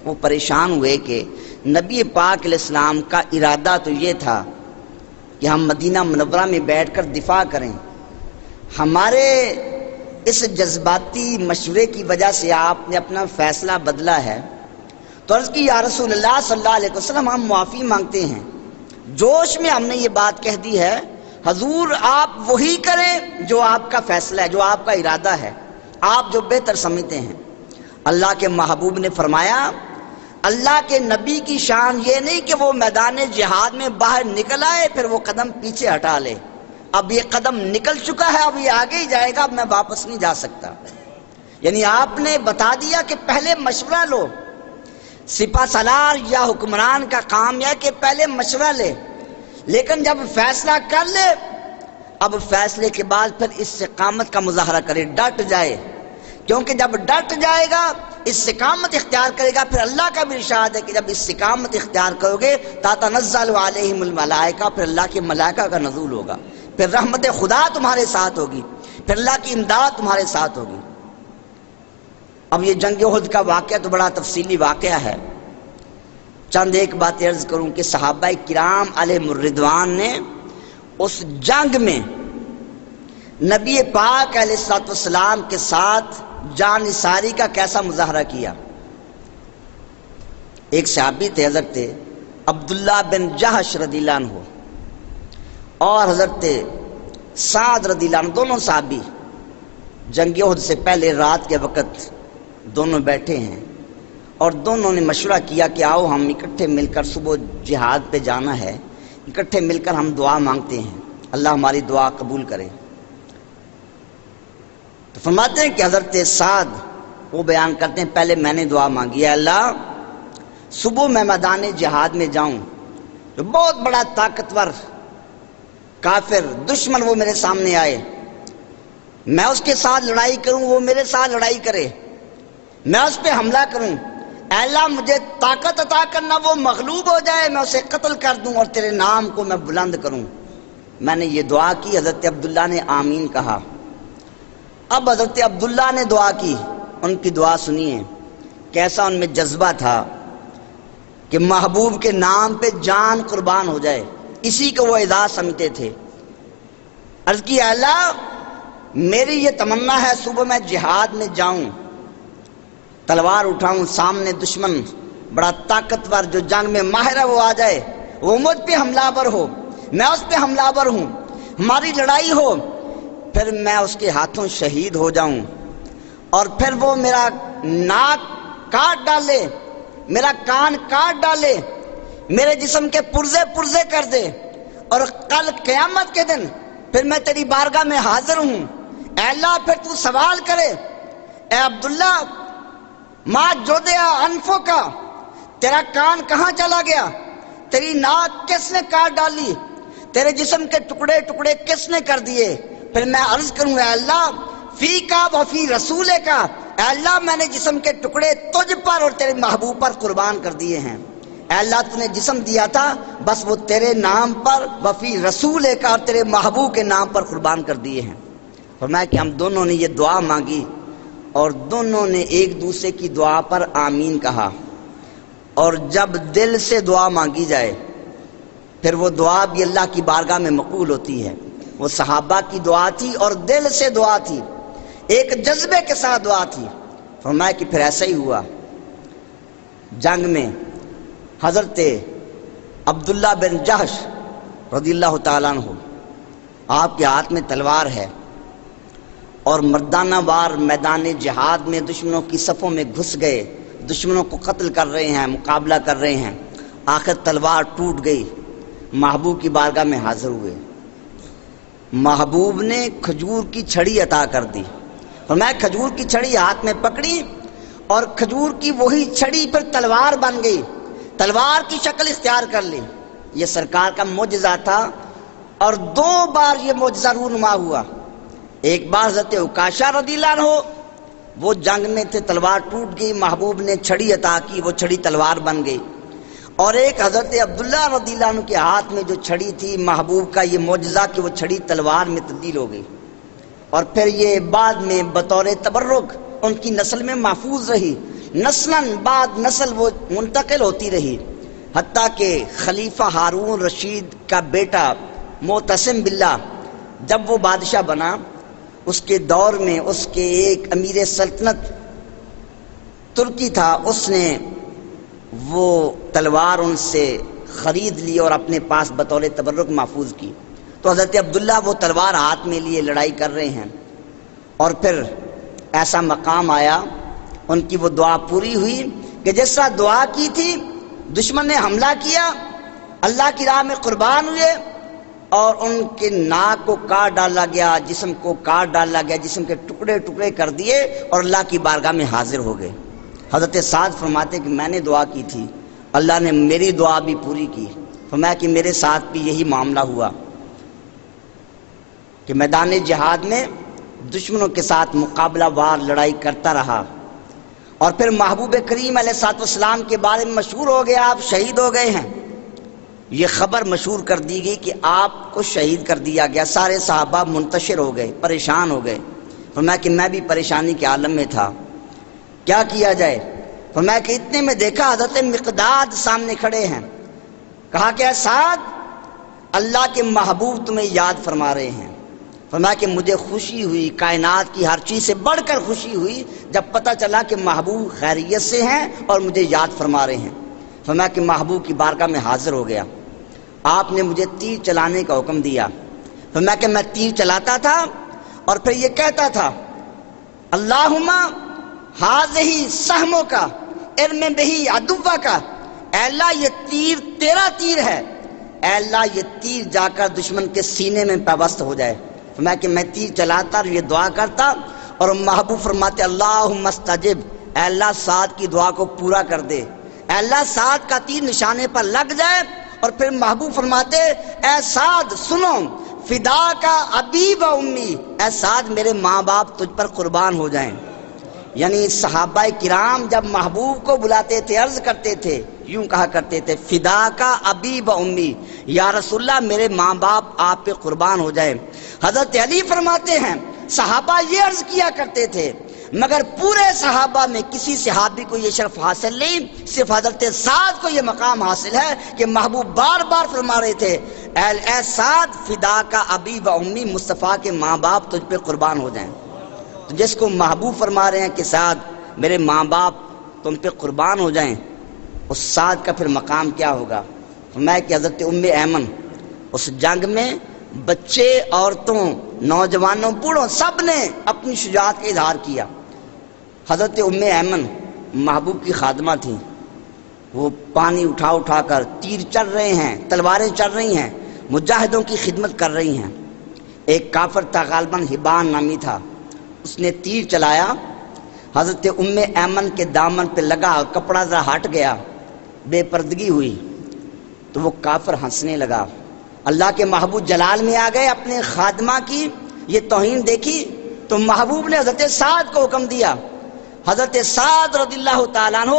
وہ پریشان ہوئے کہ نبی پاک علیہ السلام کا ارادہ تو یہ تھا کہ ہم مدینہ منورہ میں بیٹھ کر دفاع کریں. ہمارے اس جذباتی مشورے کی وجہ سے آپ نے اپنا فیصلہ بدلا ہے. تو عرض کی، یا رسول اللہ صلی اللہ علیہ وسلم، ہم معافی مانگتے ہیں، جوش میں ہم نے یہ بات کہہ دی ہے. حضور آپ وہی کریں جو آپ کا فیصلہ ہے، جو آپ کا ارادہ ہے، آپ جو بہتر سمجھتے ہیں. اللہ کے محبوب نے فرمایا، اللہ کے نبی کی شان یہ نہیں کہ وہ میدان جہاد میں باہر نکل آئے پھر وہ قدم پیچھے ہٹا لے. اب یہ قدم نکل چکا ہے، اب یہ آگے ہی جائے گا، اب میں واپس نہیں جا سکتا. یعنی آپ نے بتا دیا کہ پہلے مشورہ لو. سپہ سالار یا حکمران کا کام یہ ہے کہ پہلے مشورہ لے، لیکن جب فیصلہ کر لے، اب فیصلے کے بعد پھر استقامت کا مظاہرہ کرے، ڈٹ جائے. کیونکہ جب ڈٹ جائے گا، استقامت اختیار کرے گا، پھر اللہ کا بھی ارشاد ہے کہ جب استقامت اختیار کرو گے تتنزل علیہم الملائکہ، پھر اللہ کے ملائکہ کا نزول ہوگا، پھر رحمت خدا تمہارے ساتھ ہوگی، پھر اللہ کی امداد تمہارے ساتھ ہوگی. اب یہ جنگ احد کا واقعہ تو بڑا تفصیلی واقعہ ہے. چند ایک بات عرض کروں کہ صحابہ کرام علیہم الرضوان نے اس جنگ میں نبی پاک علیہ الصلوۃ والسلام کے ساتھ جان نثاری کا کیسا مظاہرہ کیا. ایک صحابی تھے حضرت عبداللہ بن جہش رضی اللہ عنہ اور حضرت سعد رضی اللہ عنہ، دونوں صحابی جنگ احد سے پہلے رات کے وقت دونوں بیٹھے ہیں اور دونوں نے مشورہ کیا کہ آؤ ہم اکٹھے مل کر صبح جہاد پہ جانا ہے، اکٹھے مل کر ہم دعا مانگتے ہیں، اللہ ہماری دعا قبول کرے. تو فرماتے ہیں کہ حضرت سعد وہ بیان کرتے ہیں، پہلے میں نے دعا مانگی، ہے اللہ صبح میں میدان جہاد میں جاؤں، جو بہت بڑا طاقتور کافر دشمن وہ میرے سامنے آئے، میں اس کے ساتھ لڑائی کروں، وہ میرے ساتھ لڑائی کرے، میں اس پہ حملہ کروں، اے اللہ مجھے طاقت عطا کرنا، وہ مغلوب ہو جائے میں اسے قتل کر دوں اور تیرے نام کو میں بلند کروں. میں نے یہ دعا کی، حضرت عبداللہ نے آمین کہا. اب حضرت عبداللہ نے دعا کی، ان کی دعا سنیے. کیسا ان میں جذبہ تھا کہ محبوب کے نام پہ جان قربان ہو جائے، اسی کو وہ اعزاز سمجھتے تھے۔ عرض کی اے اللہ میری یہ تمنا ہے صبح میں جہاد میں جاؤں، تلوار اٹھاؤں، سامنے دشمن بڑا طاقتور جو جنگ میں ماہر ہے وہ آ جائے، وہ مجھ پہ حملہ ور ہو، میں اس پہ حملہ ور ہوں، ہماری لڑائی ہو، پھر میں اس کے ہاتھوں شہید ہو جاؤں، اور پھر وہ میرا ناک کاٹ ڈالے، میرا کان کاٹ ڈالے، میرے جسم کے پرزے پرزے کر دے، اور کل قیامت کے دن پھر میں تیری بارگاہ میں حاضر ہوں۔ اے اللہ پھر تو سوال کرے، اے عبداللہ ما جودیا انفوں کا، تیرا کان کہاں چلا گیا، تیری ناک کس نے کاٹ ڈالی، تیرے جسم کے ٹکڑے ٹکڑے کس نے کر دیے؟ پھر میں عرض کروں اے اللہ فی کا وفی رسول کا، اے اللہ میں نے جسم کے ٹکڑے تجھ پر اور تیرے محبوب پر قربان کر دیے ہیں۔ اے اللہ تو نے جسم دیا تھا بس وہ تیرے نام پر وفی رسول کا اور تیرے محبوب کے نام پر قربان کر دیے ہیں۔ فرمایا کہ ہم دونوں نے یہ دعا مانگی اور دونوں نے ایک دوسرے کی دعا پر آمین کہا، اور جب دل سے دعا مانگی جائے پھر وہ دعا بھی اللہ کی بارگاہ میں مقبول ہوتی ہے۔ وہ صحابہ کی دعا تھی اور دل سے دعا تھی، ایک جذبے کے ساتھ دعا تھی۔ فرمایا کہ پھر ایسا ہی ہوا، جنگ میں حضرت عبداللہ بن جحش رضی اللہ تعالیٰ عنہ، آپ کے ہاتھ میں تلوار ہے اور مردانہ وار میدان جہاد میں دشمنوں کی صفوں میں گھس گئے، دشمنوں کو قتل کر رہے ہیں، مقابلہ کر رہے ہیں۔ آخر تلوار ٹوٹ گئی، محبوب کی بارگاہ میں حاضر ہوئے، محبوب نے کھجور کی چھڑی عطا کر دی۔ فرمایا کھجور کی چھڑی ہاتھ میں پکڑی اور کھجور کی وہی چھڑی پھر تلوار بن گئی، تلوار کی شکل اختیار کر لی۔ یہ سرکار کا معجزہ تھا، اور 2 بار یہ معجزہ رونما ہوا۔ ایک بار حضرت عکاشہ رضی اللہ عنہ وہ جنگ میں تھے، تلوار ٹوٹ گئی، محبوب نے چھڑی عطا کی، وہ چھڑی تلوار بن گئی۔ اور ایک حضرت عبداللہ رضی اللہ عنہ کے ہاتھ میں جو چھڑی تھی، محبوب کا یہ معجزہ کہ وہ چھڑی تلوار میں تبدیل ہو گئی، اور پھر یہ بعد میں بطور تبرک ان کی نسل میں محفوظ رہی، نسلاً بعد نسل وہ منتقل ہوتی رہی، حتیٰ کہ خلیفہ ہارون رشید کا بیٹا معتصم باللہ جب وہ بادشاہ بنا، اس کے دور میں اس کے ایک امیر سلطنت ترکی تھا، اس نے وہ تلوار ان سے خرید لی اور اپنے پاس بطور تبرک محفوظ کی۔ تو حضرت عبداللہ وہ تلوار ہاتھ میں لیے لڑائی کر رہے ہیں، اور پھر ایسا مقام آیا، ان کی وہ دعا پوری ہوئی کہ جس طرح دعا کی تھی، دشمن نے حملہ کیا، اللہ کی راہ میں قربان ہوئے، اور ان کے ناک کو کاٹ ڈالا گیا، جسم کو کاٹ ڈالا گیا، جسم کے ٹکڑے ٹکڑے کر دیے، اور اللہ کی بارگاہ میں حاضر ہو گئے۔ حضرت سعد فرماتے کہ میں نے دعا کی تھی، اللہ نے میری دعا بھی پوری کی۔ فرمایا کہ میرے ساتھ بھی یہی معاملہ ہوا کہ میدان جہاد میں دشمنوں کے ساتھ مقابلہ وار لڑائی کرتا رہا، اور پھر محبوب کریم علیہ الصلوۃ والسلام کے بارے میں مشہور ہو گیا آپ شہید ہو گئے ہیں۔ یہ خبر مشہور کر دی گئی کہ آپ کو شہید کر دیا گیا، سارے صحابہ منتشر ہو گئے، پریشان ہو گئے۔ فرمایا کہ میں بھی پریشانی کے عالم میں تھا، کیا کیا جائے؟ فرمایا کہ اتنے میں دیکھا حضرت مقداد سامنے کھڑے ہیں، کہا کہ اے سعد اللہ کے محبوب تمہیں یاد فرما رہے ہیں۔ فرمایا کہ مجھے خوشی ہوئی، کائنات کی ہر چیز سے بڑھ کر خوشی ہوئی جب پتہ چلا کہ محبوب خیریت سے ہیں اور مجھے یاد فرما رہے ہیں۔ فرمایا کہ محبوب کی بارگاہ میں حاضر ہو گیا، آپ نے مجھے تیر چلانے کا حکم دیا۔ فرمایا کہ میں تیر چلاتا تھا اور پھر یہ کہتا تھا اللہم ہذہ سہموں کا ارم بہی عدوہ کا، اے اللہ یہ تیر تیرا تیر ہے، اے اللہ یہ تیر جا کر دشمن کے سینے میں پیوست ہو جائے۔ فرمایا کہ میں تیر چلاتا اور یہ دعا کرتا، اور محبوب فرماتے اللہم استجب، اے اللہ سعد کی دعا کو پورا کر دے، اے اللہ سعد کا تیر نشانے پر لگ جائے۔ اور پھر محبوب فرماتے اے سعد سنو، فدا کا ابی و امی، اے سعد میرے ماں باپ تجھ پر قربان ہو جائیں۔ یعنی صحابہ کرام جب محبوب کو بلاتے تھے عرض کرتے تھے، یوں کہا کرتے تھے فدا کا ابی و امی، یا رسول اللہ میرے ماں باپ آپ پہ قربان ہو جائیں۔ حضرت علی فرماتے ہیں صحابہ یہ عرض کیا کرتے تھے مگر پورے صحابہ میں کسی صحابی کو یہ شرف حاصل نہیں، صرف حضرت سعد کو یہ مقام حاصل ہے کہ محبوب بار بار فرما رہے تھے اے سعد فدا کا ابی و امی، مصطفیٰ کے ماں باپ تجھ پہ قربان ہو جائیں۔ تو جس کو محبوب فرما رہے ہیں کہ سعد میرے ماں باپ تم پہ قربان ہو جائیں، اس سعد کا پھر مقام کیا ہوگا؟ فرمایا کہ حضرت ایمن اس جنگ میں بچے، عورتوں، نوجوانوں، بوڑھوں سب نے اپنی شجاعت کا اظہار کیا۔ حضرت ایمن محبوب کی خادمہ تھیں، وہ پانی اٹھا اٹھا کر تیر چل رہے ہیں، تلواریں چل رہی ہیں، مجاہدوں کی خدمت کر رہی ہیں۔ ایک کافر تھا غالباً حبان نامی تھا، اس نے تیر چلایا، حضرت ایمن کے دامن پہ لگا، کپڑا ذرا ہٹ گیا، بے پردگی ہوئی تو وہ کافر ہنسنے لگا۔ اللہ کے محبوب جلال میں آ گئے، اپنے خادمہ کی یہ توہین دیکھی تو محبوب نے حضرت سعد کو حکم دیا۔ حضرت سعد رضی اللہ تعالیٰ عنہ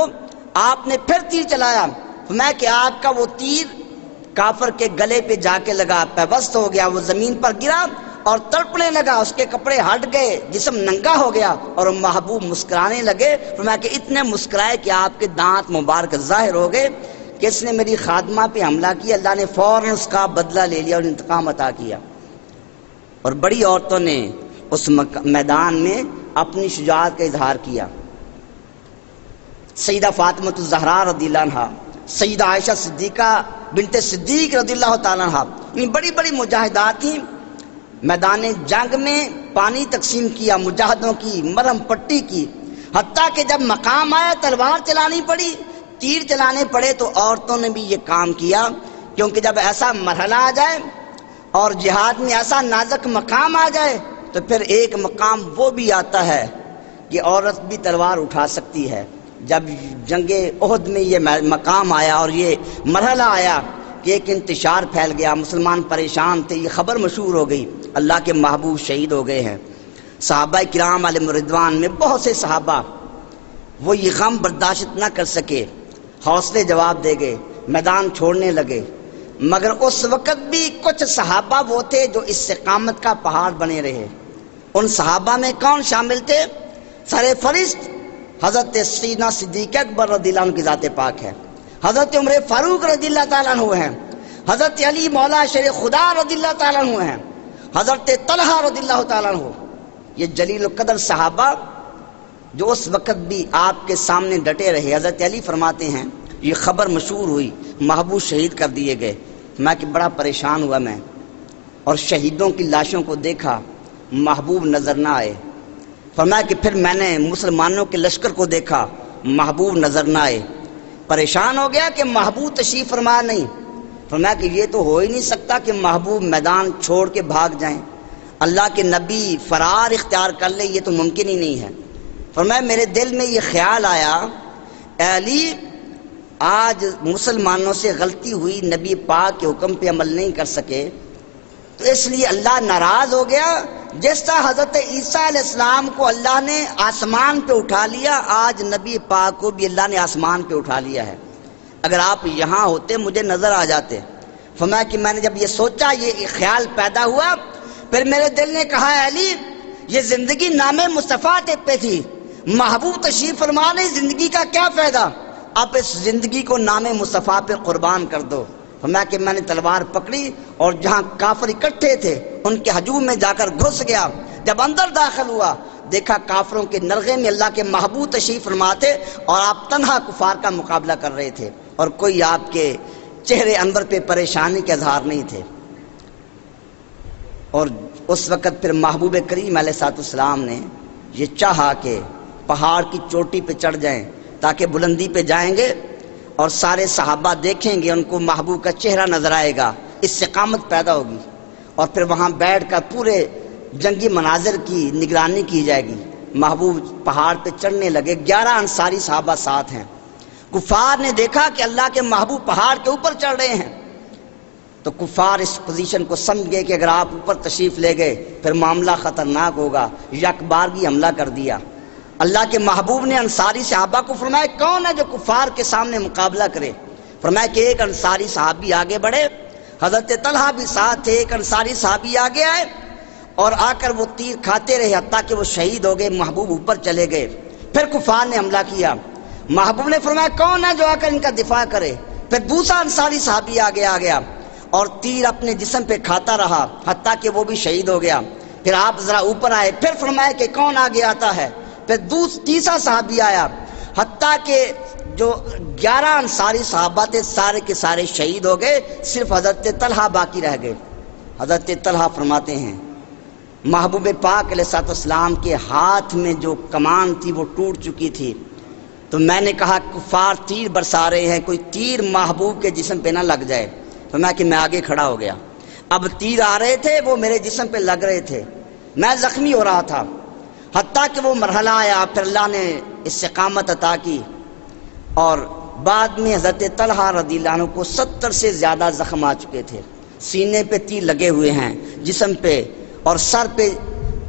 آپ نے پھر تیر چلایا، فرمایا کہ آپ کا وہ تیر کافر کے گلے پہ جا کے لگا، پیوست ہو گیا، وہ زمین پر گرا اور تڑپنے لگا، اس کے کپڑے ہٹ گئے، جسم ننگا ہو گیا اور محبوب مسکرانے لگے۔ فرمایا کہ اتنے مسکرائے کہ آپ کے دانت مبارک ظاہر ہو گئے کہ اس نے میری خادمہ پہ حملہ کیا، اللہ نے فوراً اس کا بدلہ لے لیا اور انتقام عطا کیا۔ اور بڑی عورتوں نے اس میدان میں اپنی شجاعت کا اظہار کیا۔ سیدہ فاطمہ الزہرا رضی اللہ عنہا، سیدہ عائشہ صدیقہ بنت صدیق رضی اللہ تعالیٰ عنہا، بڑی بڑی مجاہدات تھیں، میدان جنگ میں پانی تقسیم کیا، مجاہدوں کی مرہم پٹی کی، حتیٰ کہ جب مقام آیا تلوار چلانی پڑی، تیر چلانے پڑے تو عورتوں نے بھی یہ کام کیا، کیونکہ جب ایسا مرحلہ آ جائے اور جہاد میں ایسا نازک مقام آ جائے تو پھر ایک مقام وہ بھی آتا ہے کہ عورت بھی تلوار اٹھا سکتی ہے۔ جب جنگ احد میں یہ مقام آیا اور یہ مرحلہ آیا کہ ایک انتشار پھیل گیا، مسلمان پریشان تھے، یہ خبر مشہور ہو گئی اللہ کے محبوب شہید ہو گئے ہیں۔ صحابہ کرام علیہم رضوان میں بہت سے صحابہ وہ یہ غم برداشت نہ کر سکے، حوصلے جواب دے گئے، میدان چھوڑنے لگے، مگر اس وقت بھی کچھ صحابہ وہ تھے جو استقامت کا پہاڑ بنے رہے۔ ان صحابہ میں کون شامل تھے؟ سر فہرست حضرت سیدنا صدیق اکبر رضی اللہ عنہ کی ذات پاک ہے، حضرت عمر فاروق رضی اللہ تعالیٰ عنہ ہیں، حضرت علی مولا شیر خدا رضی اللہ تعالیٰ عنہ ہیں، حضرت طلحہ رضی اللہ تعالیٰ عنہ۔ یہ جلیل القدر صحابہ جو اس وقت بھی آپ کے سامنے ڈٹے رہے۔ حضرت علی فرماتے ہیں یہ خبر مشہور ہوئی، محبوب شہید کر دیے گئے، میں کہ بڑا پریشان ہوا میں، اور شہیدوں کی لاشوں کو دیکھا، محبوب نظر نہ آئے۔ فرمایا کہ پھر میں نے مسلمانوں کے لشکر کو دیکھا، محبوب نظر نہ آئے، پریشان ہو گیا کہ محبوب تشریف فرمایا نہیں۔ فرمایا کہ یہ تو ہو ہی نہیں سکتا کہ محبوب میدان چھوڑ کے بھاگ جائیں، اللہ کے نبی فرار اختیار کر لے، یہ تو ممکن ہی نہیں ہے۔ فرمایا میرے دل میں یہ خیال آیا، اے علی آج مسلمانوں سے غلطی ہوئی، نبی پاک کے حکم پہ عمل نہیں کر سکے تو اس لیے اللہ ناراض ہو گیا۔ جس طرح حضرت عیسیٰ علیہ السلام کو اللہ نے آسمان پہ اٹھا لیا، آج نبی پاک کو بھی اللہ نے آسمان پہ اٹھا لیا ہے، اگر آپ یہاں ہوتے مجھے نظر آ جاتے۔ فرمایا کہ میں نے جب یہ سوچا، یہ خیال پیدا ہوا، پھر میرے دل نے کہا علی یہ زندگی نام مصطفیٰ پہ تھی، محبوب تشریف فرما نے، زندگی کا کیا فائدہ، اب اس زندگی کو نام مصطفیٰ پہ قربان کر دو۔ فرمایا کہ میں نے تلوار پکڑی اور جہاں کافر اکٹھے تھے ان کے ہجوم میں جا کر گھس گیا۔ جب اندر داخل ہوا دیکھا کافروں کے نرغے میں اللہ کے محبوب تشریف فرما تھے اور آپ تنہا کفار کا مقابلہ کر رہے تھے، اور کوئی آپ کے چہرے اندر پہ پریشانی کے اظہار نہیں تھے۔ اور اس وقت پھر محبوب کریم علیہ السلام نے یہ چاہا کہ پہاڑ کی چوٹی پہ چڑھ جائیں تاکہ بلندی پہ جائیں گے اور سارے صحابہ دیکھیں گے، ان کو محبوب کا چہرہ نظر آئے گا، استقامت پیدا ہوگی، اور پھر وہاں بیٹھ کر پورے جنگی مناظر کی نگرانی کی جائے گی۔ محبوب پہاڑ پہ چڑھنے لگے، 11 انصاری صحابہ ساتھ ہیں۔ کفار نے دیکھا کہ اللہ کے محبوب پہاڑ کے اوپر چڑھ رہے ہیں تو کفار اس پوزیشن کو سمجھ گئے کہ اگر آپ اوپر تشریف لے گئے پھر معاملہ خطرناک ہوگا، یک بارگی حملہ کر دیا۔ اللہ کے محبوب نے انصاری صحابہ کو فرمایا کون ہے جو کفار کے سامنے مقابلہ کرے؟ فرمایا کہ ایک انصاری صحابی آگے بڑھے، حضرت طلحہ بھی ساتھ تھے، ایک انصاری صحابی آگے آئے اور آ کر وہ تیر کھاتے رہے حتیٰ کہ وہ شہید ہو گئے، محبوب اوپر چلے گئے۔ پھر کفار نے حملہ کیا، محبوب نے فرمایا کون ہے جو آ کر ان کا دفاع کرے؟ پھر دوسرا انصاری صحابی آ گیا اور تیر اپنے جسم پہ کھاتا رہا حتیٰ کہ وہ بھی شہید ہو گیا۔ پھر آپ ذرا اوپر آئے، پھر فرمایا کہ کون آگے آتا ہے؟ پھر تیسرا صحابی آیا، حتیٰ کہ جو 11 انصاری صحابہ تھے سارے کے سارے شہید ہو گئے، صرف حضرت طلحہ باقی رہ گئے۔ حضرت طلحہ فرماتے ہیں محبوب پاک علیہ السلام کے ہاتھ میں جو کمان تھی وہ ٹوٹ چکی تھی، تو میں نے کہا کفار تیر برسا رہے ہیں، کوئی تیر محبوب کے جسم پہ نہ لگ جائے، تو میں آگے کھڑا ہو گیا۔ اب تیر آ رہے تھے، وہ میرے جسم پہ لگ رہے تھے، میں زخمی ہو رہا تھا، حتیٰ کہ وہ مرحلہ آیا، پھر اللہ نے استقامت عطا کی، اور بعد میں حضرت طلحہ رضی اللہ عنہ کو 70 سے زیادہ زخم آ چکے تھے، سینے پہ تیر لگے ہوئے ہیں، جسم پہ اور سر پہ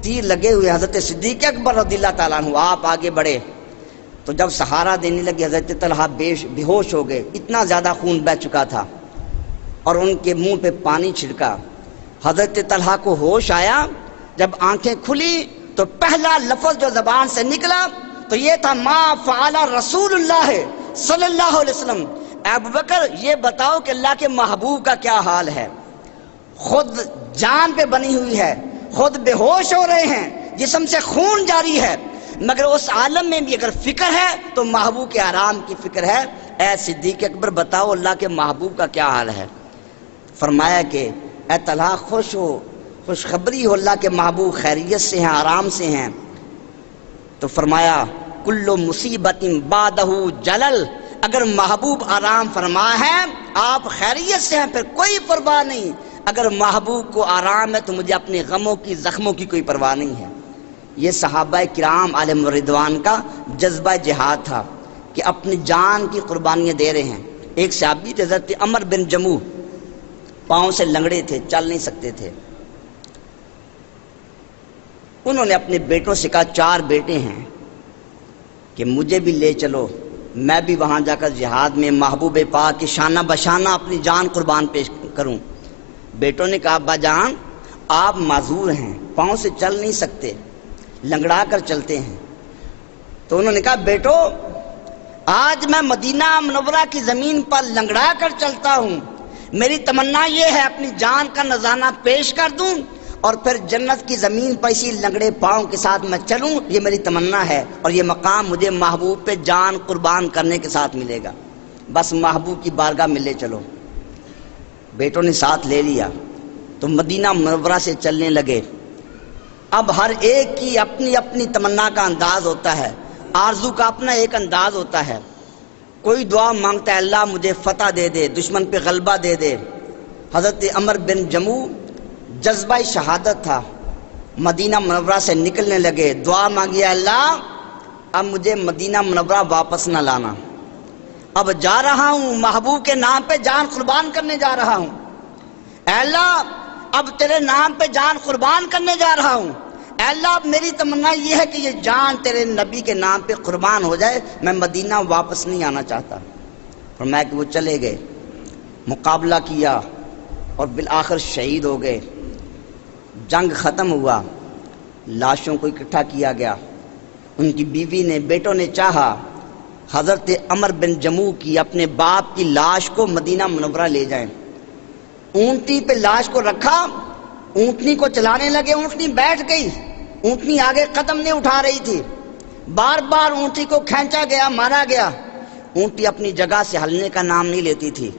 تیر لگے ہوئے۔ حضرت صدیق اکبر رضی اللہ تعالیٰ عنہ آپ آگے بڑھے، تو جب سہارا دینے لگے حضرت طلحہ بے ہوش ہو گئے، اتنا زیادہ خون بہہ چکا تھا، اور ان کے منہ پہ پانی چھڑکا۔ حضرت طلحہ کو ہوش آیا، جب آنکھیں کھلی تو پہلا لفظ جو زبان سے نکلا تو یہ تھا ما فعل رسول اللہ صلی اللہ علیہ وسلم، اے ابوبکر یہ بتاؤ کہ اللہ کے محبوب کا کیا حال ہے، خود جان پہ بنی ہوئی ہے، خود بے ہوش ہو رہے ہیں، جسم سے خون جاری ہے، مگر اس عالم میں بھی اگر فکر ہے تو محبوب کے آرام کی فکر ہے۔ اے صدیق اکبر بتاؤ اللہ کے محبوب کا کیا حال ہے؟ فرمایا کہ اے طلحہ خوش ہو، خوشخبری ہو، اللہ کے محبوب خیریت سے ہیں، آرام سے ہیں۔ تو فرمایا کل مصیبت بعدہ جلل، اگر محبوب آرام فرما ہے، آپ خیریت سے ہیں، پھر کوئی پرواہ نہیں، اگر محبوب کو آرام ہے تو مجھے اپنے غموں کی زخموں کی کوئی پرواہ نہیں ہے۔ یہ صحابہ کرام علیہم رضوان کا جذبہ جہاد تھا کہ اپنی جان کی قربانیاں دے رہے ہیں۔ ایک صحابی تھے حضرت عمر بن جموح، پاؤں سے لنگڑے تھے، چل نہیں سکتے تھے، انہوں نے اپنے بیٹوں سے کہا 4 بیٹے ہیں کہ مجھے بھی لے چلو، میں بھی وہاں جا کر جہاد میں محبوب پاک کی شانہ بشانہ اپنی جان قربان پیش کروں۔ بیٹوں نے کہا ابا جان آپ معذور ہیں، پاؤں سے چل نہیں سکتے، لنگڑا کر چلتے ہیں۔ تو انہوں نے کہا بیٹو آج میں مدینہ منورہ کی زمین پر لنگڑا کر چلتا ہوں، میری تمنا یہ ہے اپنی جان کا نذرانہ پیش کر دوں اور پھر جنت کی زمین پر اسی لنگڑے پاؤں کے ساتھ میں چلوں، یہ میری تمنا ہے، اور یہ مقام مجھے محبوب پہ جان قربان کرنے کے ساتھ ملے گا، بس محبوب کی بارگاہ میں لے چلو۔ بیٹوں نے ساتھ لے لیا تو مدینہ منورہ سے چلنے لگے۔ اب ہر ایک کی اپنی اپنی تمنا کا انداز ہوتا ہے، آرزو کا اپنا ایک انداز ہوتا ہے۔ کوئی دعا مانگتا ہے اللہ مجھے فتح دے دے، دشمن پہ غلبہ دے دے۔ حضرت عمر بن جموح جذبہ شہادت تھا، مدینہ منورہ سے نکلنے لگے، دعا مانگی اللہ اب مجھے مدینہ منورہ واپس نہ لانا، اب جا رہا ہوں محبوب کے نام پہ جان قربان کرنے جا رہا ہوں، اے اللہ اب تیرے نام پہ جان قربان کرنے جا رہا ہوں، اے اللہ اب میری تمنا یہ ہے کہ یہ جان تیرے نبی کے نام پہ قربان ہو جائے، میں مدینہ واپس نہیں آنا چاہتا۔ فرمایا کہ وہ چلے گئے، مقابلہ کیا اور بالآخر شہید ہو گئے۔ جنگ ختم ہوا، لاشوں کو اکٹھا کیا گیا، ان کی بیوی نے بیٹوں نے چاہا حضرت عمر بن جموح کی اپنے باپ کی لاش کو مدینہ منورہ لے جائیں، اونٹنی پہ لاش کو رکھا، اونٹنی کو چلانے لگے، اونٹنی بیٹھ گئی، اونٹنی آگے قدم نہیں اٹھا رہی تھی، بار بار اونٹنی کو کھینچا گیا، مارا گیا، اونٹنی اپنی جگہ سے ہلنے کا نام نہیں لیتی تھی،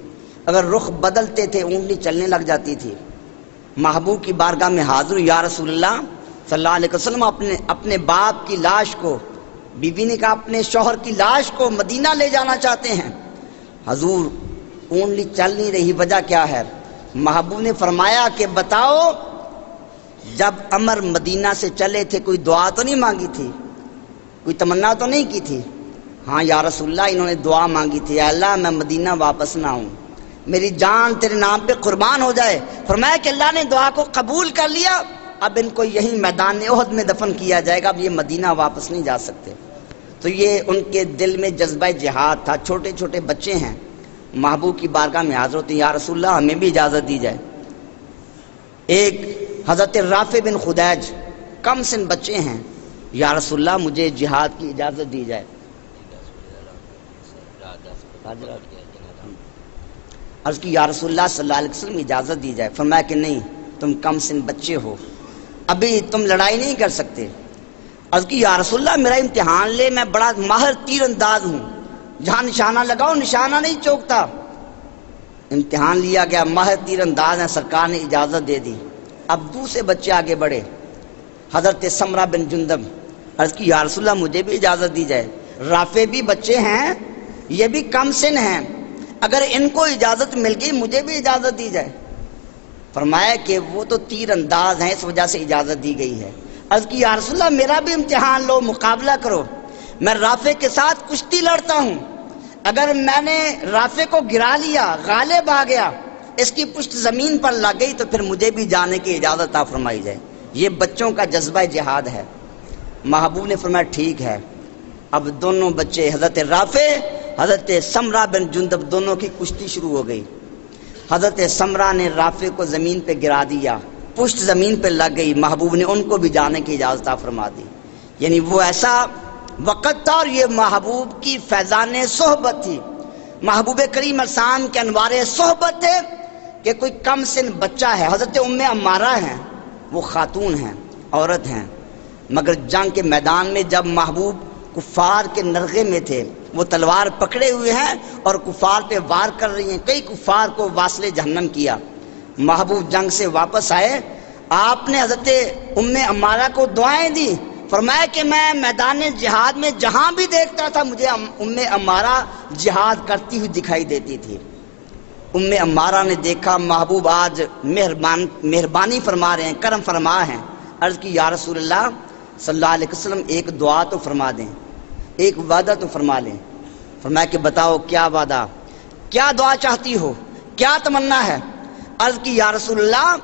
اگر رخ بدلتے تھے اونٹنی چلنے لگ جاتی تھی۔ محبوب کی بارگاہ میں حاضر، یا رسول اللہ صلی اللہ علیہ وسلم اپنے باپ کی لاش کو، بیوی نے کہا اپنے شوہر کی لاش کو مدینہ لے جانا چاہتے ہیں، حضور اونٹنی چل نہیں رہی، وجہ کیا ہے؟ محبوب نے فرمایا کہ بتاؤ جب عمر مدینہ سے چلے تھے کوئی دعا تو نہیں مانگی تھی، کوئی تمنا تو نہیں کی تھی؟ ہاں یا رسول اللہ انہوں نے دعا مانگی تھی، اے اللہ میں مدینہ واپس نہ آؤں، میری جان تیرے نام پہ قربان ہو جائے۔ فرمایا کہ اللہ نے دعا کو قبول کر لیا، اب ان کو یہی میدان احد میں دفن کیا جائے گا، اب یہ مدینہ واپس نہیں جا سکتے۔ تو یہ ان کے دل میں جذبہ جہاد تھا۔ چھوٹے چھوٹے بچے ہیں، محبوب کی بارگاہ میں حاضر ہوتے ہیں، یا رسول اللہ ہمیں بھی اجازت دی جائے۔ ایک حضرت رافع بن خدیج کم سن بچے ہیں، یا رسول اللہ مجھے جہاد کی اجازت دی جائے۔ عرض کی یا رسول اللہ صلی اللہ علیہ وسلم اجازت دی جائے۔ فرمایا کہ نہیں، تم کم سن بچے ہو، ابھی تم لڑائی نہیں کر سکتے۔ عرض کی یا رسول اللہ میرا امتحان لے، میں بڑا ماہر تیر انداز ہوں، جہاں نشانہ لگاؤ نشانہ نہیں چوکتا۔ امتحان لیا گیا، ماہر تیر انداز ہیں، سرکار نے اجازت دے دی۔ اب دوسرے بچے آگے بڑھے، حضرت سمرہ بن جندب۔ عرض کی یا رسول اللہ مجھے بھی اجازت دی جائے، رافع بھی بچے ہیں، یہ بھی کم سن ہیں، اگر ان کو اجازت مل گئی مجھے بھی اجازت دی جائے۔ فرمایا کہ وہ تو تیر انداز ہیں، اس وجہ سے اجازت دی گئی ہے۔ عرض کی یا رسول اللہ میرا بھی امتحان لو، مقابلہ کرو، میں رافع کے ساتھ کشتی لڑتا ہوں، اگر میں نے رافع کو گرا لیا، غالب آ گیا، اس کی پشت زمین پر لگ گئی تو پھر مجھے بھی جانے کی اجازت عطا فرمائی جائے۔ یہ بچوں کا جذبہ جہاد ہے۔ محبوب نے فرمایا ٹھیک ہے۔ اب دونوں بچے حضرت رافع، حضرت سمرہ بن جندب، دونوں کی کشتی شروع ہو گئی۔ حضرت سمرہ نے رافع کو زمین پہ گرا دیا، پشت زمین پہ لگ گئی، محبوب نے ان کو بھی جانے کی اجازت عطا فرما دی۔ یعنی وہ ایسا وقت تھا، اور یہ محبوب کی فیضان صحبت تھی، محبوب کریم علیہ السلام کے انوار صحبت تھے کہ کوئی کم سن بچہ ہے۔ حضرت ام عمارہ ہیں، وہ خاتون ہیں، عورت ہیں، مگر جنگ کے میدان میں جب محبوب کفار کے نرغے میں تھے، وہ تلوار پکڑے ہوئے ہیں اور کفار پہ وار کر رہی ہیں، کئی کفار کو واصل جہنم کیا۔ محبوب جنگ سے واپس آئے، آپ نے حضرت ام عمارہ کو دعائیں دی، فرمایا کہ میں میدان جہاد میں جہاں بھی دیکھتا تھا مجھے ام عمارہ جہاد کرتی ہوئی دکھائی دیتی تھی۔ ام عمارہ نے دیکھا محبوب آج مہربانی فرما رہے ہیں، کرم فرما ہیں۔ عرض کی یا رسول اللہ صلی اللہ علیہ وسلم ایک دعا تو فرما دیں، ایک وعدہ تو فرما لیں۔ فرمایا کہ بتاؤ کیا وعدہ، کیا دعا چاہتی ہو، کیا تمنا ہے؟ عرض کی یا رسول اللہ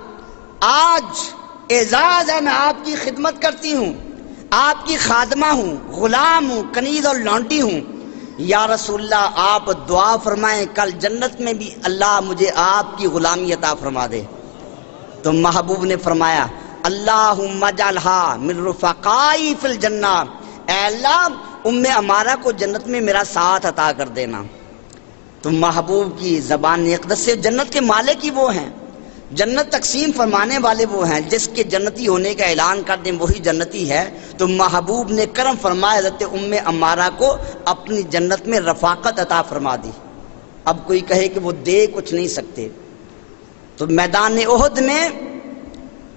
آج اعزاز ہے، میں آپ کی خدمت کرتی ہوں، آپ کی خادمہ ہوں، غلام ہوں، کنیز اور لونڈی ہوں، یا رسول اللہ آپ دعا فرمائیں کل جنت میں بھی اللہ مجھے آپ کی غلامی عطا فرما دے۔ تو محبوب نے فرمایا اللہم اجعلھا من رفقائی فی الجنہ، اے اللہ ام عمارہ کو جنت میں میرا ساتھ عطا کر دینا۔ تو محبوب کی زبان اقدس سے جنت کے مالک ہی وہ ہیں، جنت تقسیم فرمانے والے وہ ہیں، جس کے جنتی ہونے کا اعلان کر دیں وہی جنتی ہے۔ تو محبوب نے کرم فرمایا، حضرت ام عمارہ کو اپنی جنت میں رفاقت عطا فرما دی۔ اب کوئی کہے کہ وہ دے کچھ نہیں سکتے، تو میدان احد میں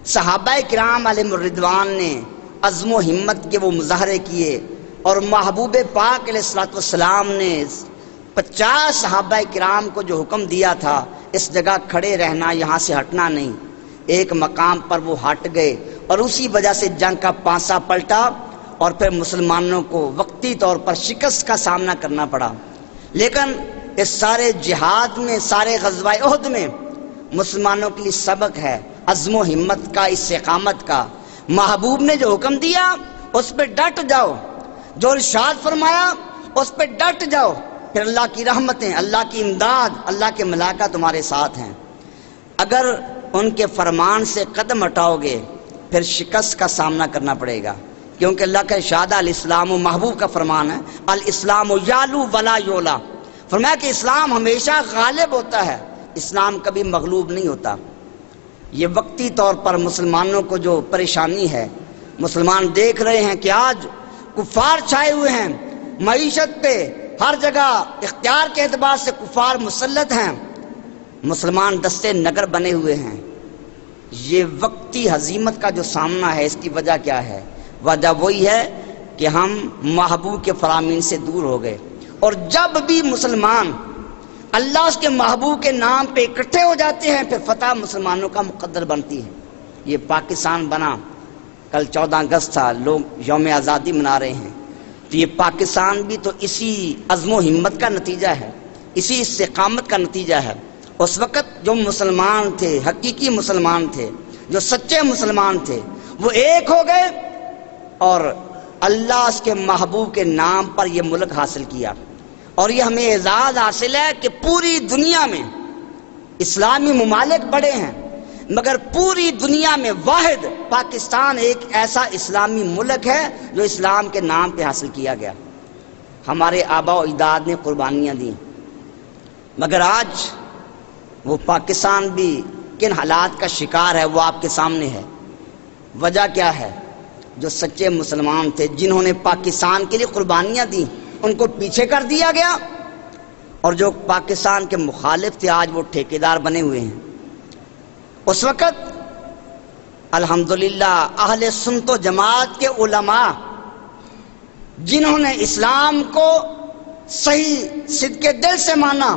صحابہ کرام علیہ الرضوان نے عزم و ہمت کے وہ مظاہرے کیے، اور محبوب پاک علیہ الصلوۃ والسلام نے 50 صحابہ کرام کو جو حکم دیا تھا اس جگہ کھڑے رہنا، یہاں سے ہٹنا نہیں، ایک مقام پر وہ ہٹ گئے، اور اسی وجہ سے جنگ کا پانسا پلٹا، اور پھر مسلمانوں کو وقتی طور پر شکست کا سامنا کرنا پڑا۔ لیکن اس سارے جہاد میں، سارے غزوہ احد میں مسلمانوں کے لیے سبق ہے عزم و ہمت کا، استقامت کا۔ محبوب نے جو حکم دیا اس پہ ڈٹ جاؤ، جو ارشاد فرمایا اس پہ ڈٹ جاؤ، پھر اللہ کی رحمتیں، اللہ کی امداد، اللہ کے ملائکہ تمہارے ساتھ ہیں۔ اگر ان کے فرمان سے قدم ہٹاؤ گے پھر شکست کا سامنا کرنا پڑے گا، کیونکہ اللہ کا ارشاد الاسلام، و محبوب کا فرمان ہے الاسلام یعلو ولا یعلا، فرمایا کہ اسلام ہمیشہ غالب ہوتا ہے، اسلام کبھی مغلوب نہیں ہوتا۔ یہ وقتی طور پر مسلمانوں کو جو پریشانی ہے، مسلمان دیکھ رہے ہیں کہ آج کفار چھائے ہوئے ہیں، معیشت پہ ہر جگہ اختیار کے اعتبار سے کفار مسلط ہیں، مسلمان دستے نگر بنے ہوئے ہیں۔ یہ وقتی ہزیمت کا جو سامنا ہے، اس کی وجہ کیا ہے؟ وجہ وہی ہے کہ ہم محبوب کے فرامین سے دور ہو گئے، اور جب بھی مسلمان اللہ اس کے محبوب کے نام پہ اکٹھے ہو جاتے ہیں پھر فتح مسلمانوں کا مقدر بنتی ہے۔ یہ پاکستان بنا، کل 14 اگست تھا، لوگ یوم آزادی منا رہے ہیں، تو یہ پاکستان بھی تو اسی عزم و ہمت کا نتیجہ ہے، اسی استقامت کا نتیجہ ہے۔ اس وقت جو مسلمان تھے، حقیقی مسلمان تھے، جو سچے مسلمان تھے، وہ ایک ہو گئے اور اللہ اس کے محبوب کے نام پر یہ ملک حاصل کیا۔ اور یہ ہمیں اعزاز حاصل ہے کہ پوری دنیا میں اسلامی ممالک بڑے ہیں، مگر پوری دنیا میں واحد پاکستان ایک ایسا اسلامی ملک ہے جو اسلام کے نام پہ حاصل کیا گیا. ہمارے آبا و اجداد نے قربانیاں دیں، مگر آج وہ پاکستان بھی کن حالات کا شکار ہے وہ آپ کے سامنے ہے. وجہ کیا ہے؟ جو سچے مسلمان تھے، جنہوں نے پاکستان کے لیے قربانیاں دیں، ان کو پیچھے کر دیا گیا، اور جو پاکستان کے مخالف تھے آج وہ ٹھیکیدار بنے ہوئے ہیں. اس وقت الحمدللہ اہل سنت و جماعت کے علماء، جنہوں نے اسلام کو صحیح صدق دل سے مانا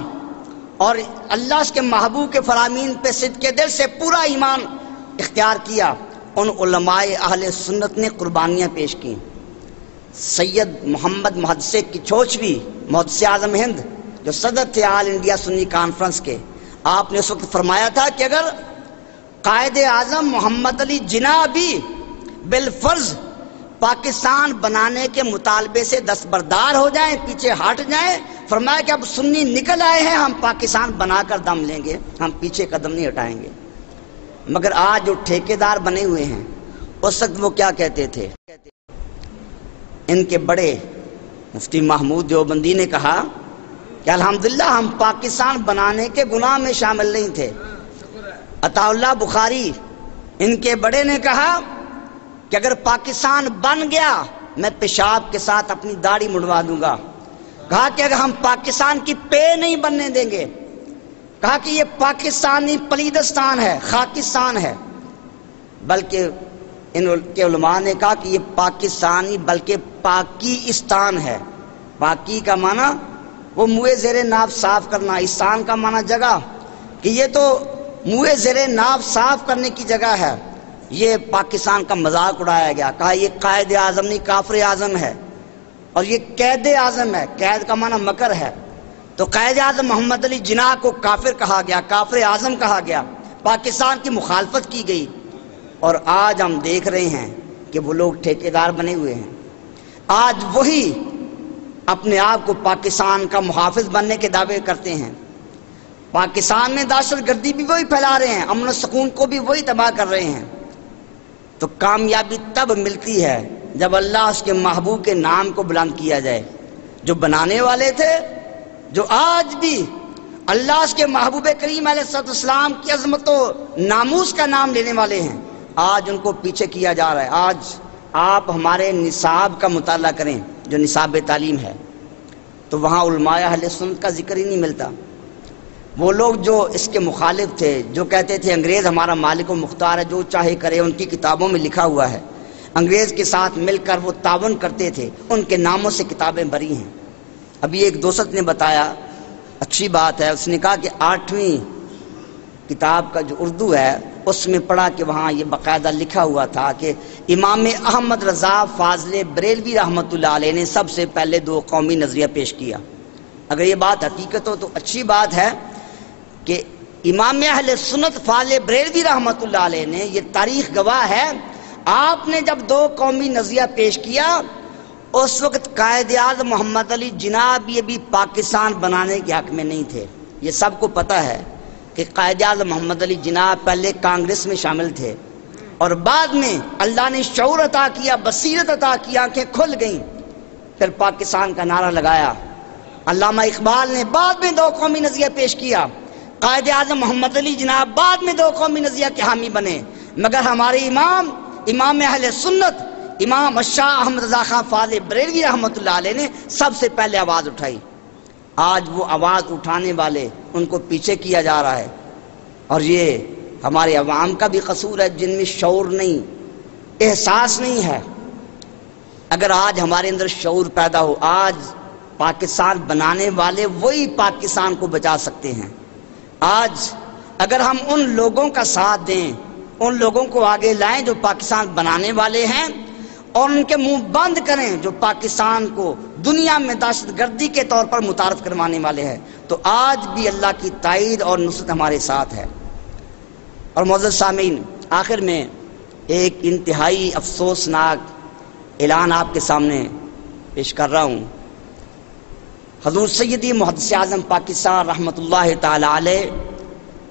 اور اللہ کے محبوب کے فرامین پہ صدق دل سے پورا ایمان اختیار کیا، ان علماء اہل سنت نے قربانیاں پیش کی. سید محمد محدث کچھوچوی، محدث اعظم ہند، جو صدر تھے آل انڈیا سنی کانفرنس کے، آپ نے اس وقت فرمایا تھا کہ اگر قائد اعظم محمد علی جناح بھی بالفرض پاکستان بنانے کے مطالبے سے دستبردار ہو جائیں، پیچھے ہٹ جائیں، فرمایا کہ اب سنی نکل آئے ہیں، ہم پاکستان بنا کر دم لیں گے، ہم پیچھے قدم نہیں ہٹائیں گے. مگر آج جو ٹھیکیدار بنے ہوئے ہیں، اس وقت وہ کیا کہتے تھے؟ ان کے بڑے مفتی محمود دیوبندی نے کہا کہ الحمدللہ ہم پاکستان بنانے کے گناہ میں شامل نہیں تھے. عطا اللہ بخاری ان کے بڑے نے کہا کہ اگر پاکستان بن گیا میں پیشاب کے ساتھ اپنی داڑھی مڑوا دوں گا. کہا کہ اگر ہم پاکستان کی پے نہیں بننے دیں گے، کہا کہ یہ پاکستانی پلیدستان ہے، خاکستان ہے. بلکہ ان کے علماء نے کہا کہ یہ پاکستانی بلکہ پاکستان ہے. پاکی کا معنی وہ منہ زیر ناف صاف کرنا، استان کا معنی جگہ، کہ یہ تو منہ زیر ناف صاف کرنے کی جگہ ہے. یہ پاکستان کا مذاق اڑایا گیا، کہا یہ قائد اعظم نہیں کافر اعظم ہے، اور یہ قید اعظم ہے. قید کا معنی مکر ہے. تو قائد اعظم محمد علی جناح کو کافر کہا گیا، کافر اعظم کہا گیا، پاکستان کی مخالفت کی گئی. اور آج ہم دیکھ رہے ہیں کہ وہ لوگ ٹھیکیدار بنے ہوئے ہیں. آج وہی اپنے آپ کو پاکستان کا محافظ بننے کے دعوے کرتے ہیں. پاکستان میں دہشت گردی بھی وہی پھیلا رہے ہیں، امن و سکون کو بھی وہی تباہ کر رہے ہیں. تو کامیابی تب ملتی ہے جب اللہ اس کے محبوب کے نام کو بلند کیا جائے. جو بنانے والے تھے، جو آج بھی اللہ اس کے محبوب کریم علیہ السلام کی عظمت و ناموس کا نام لینے والے ہیں، آج ان کو پیچھے کیا جا رہا ہے. آج آپ ہمارے نصاب کا مطالعہ کریں، جو نصاب تعلیم ہے، تو وہاں علماء اہل سنت کا ذکر ہی نہیں ملتا. وہ لوگ جو اس کے مخالف تھے، جو کہتے تھے انگریز ہمارا مالک و مختار ہے، جو چاہے کرے، ان کی کتابوں میں لکھا ہوا ہے. انگریز کے ساتھ مل کر وہ تعاون کرتے تھے، ان کے ناموں سے کتابیں بری ہیں. ابھی ایک دوست نے بتایا، اچھی بات ہے، اس نے کہا کہ 8ویں کتاب کا جو اردو ہے اس میں پڑھا کہ وہاں یہ باقاعدہ لکھا ہوا تھا کہ امام احمد رضا فاضل بریلوی رحمۃ اللہ علیہ نے سب سے پہلے 2 قومی نظریہ پیش کیا. اگر یہ بات حقیقت ہو تو اچھی بات ہے کہ امام اہل سنت فاضل بریلوی رحمۃ اللہ علیہ نے، یہ تاریخ گواہ ہے، آپ نے جب 2 قومی نظریہ پیش کیا، اس وقت قائد اعظم محمد علی جناح یہ بھی پاکستان بنانے کے حق میں نہیں تھے. یہ سب کو پتہ ہے کہ قائد اعظم محمد علی جناح پہلے کانگریس میں شامل تھے، اور بعد میں اللہ نے شعور عطا کیا، بصیرت عطا کی، آنکھیں کھل گئیں، پھر پاکستان کا نعرہ لگایا. علامہ اقبال نے بعد میں 2 قومی نظریہ پیش کیا، قائد اعظم محمد علی جناح بعد میں 2 قومی نظریہ کے حامی بنے. مگر ہمارے امام اہل سنت امام شاہ احمد رضا خان فاضل بریلوی رحمۃ اللہ علیہ نے سب سے پہلے آواز اٹھائی. آج وہ آواز اٹھانے والے ان کو پیچھے کیا جا رہا ہے، اور یہ ہمارے عوام کا بھی قصور ہے جن میں شعور نہیں، احساس نہیں ہے. اگر آج ہمارے اندر شعور پیدا ہو، آج پاکستان بنانے والے وہی پاکستان کو بچا سکتے ہیں. آج اگر ہم ان لوگوں کا ساتھ دیں، ان لوگوں کو آگے لائیں جو پاکستان بنانے والے ہیں، اور ان کے منہ بند کریں جو پاکستان کو دنیا میں دہشت گردی کے طور پر متعارف کروانے والے ہیں، تو آج بھی اللہ کی تائید اور نصرت ہمارے ساتھ ہے. اور معزز سامعین، آخر میں ایک انتہائی افسوسناک اعلان آپ کے سامنے پیش کر رہا ہوں. حضور سیدی محدث اعظم پاکستان رحمۃ اللہ تعالی علیہ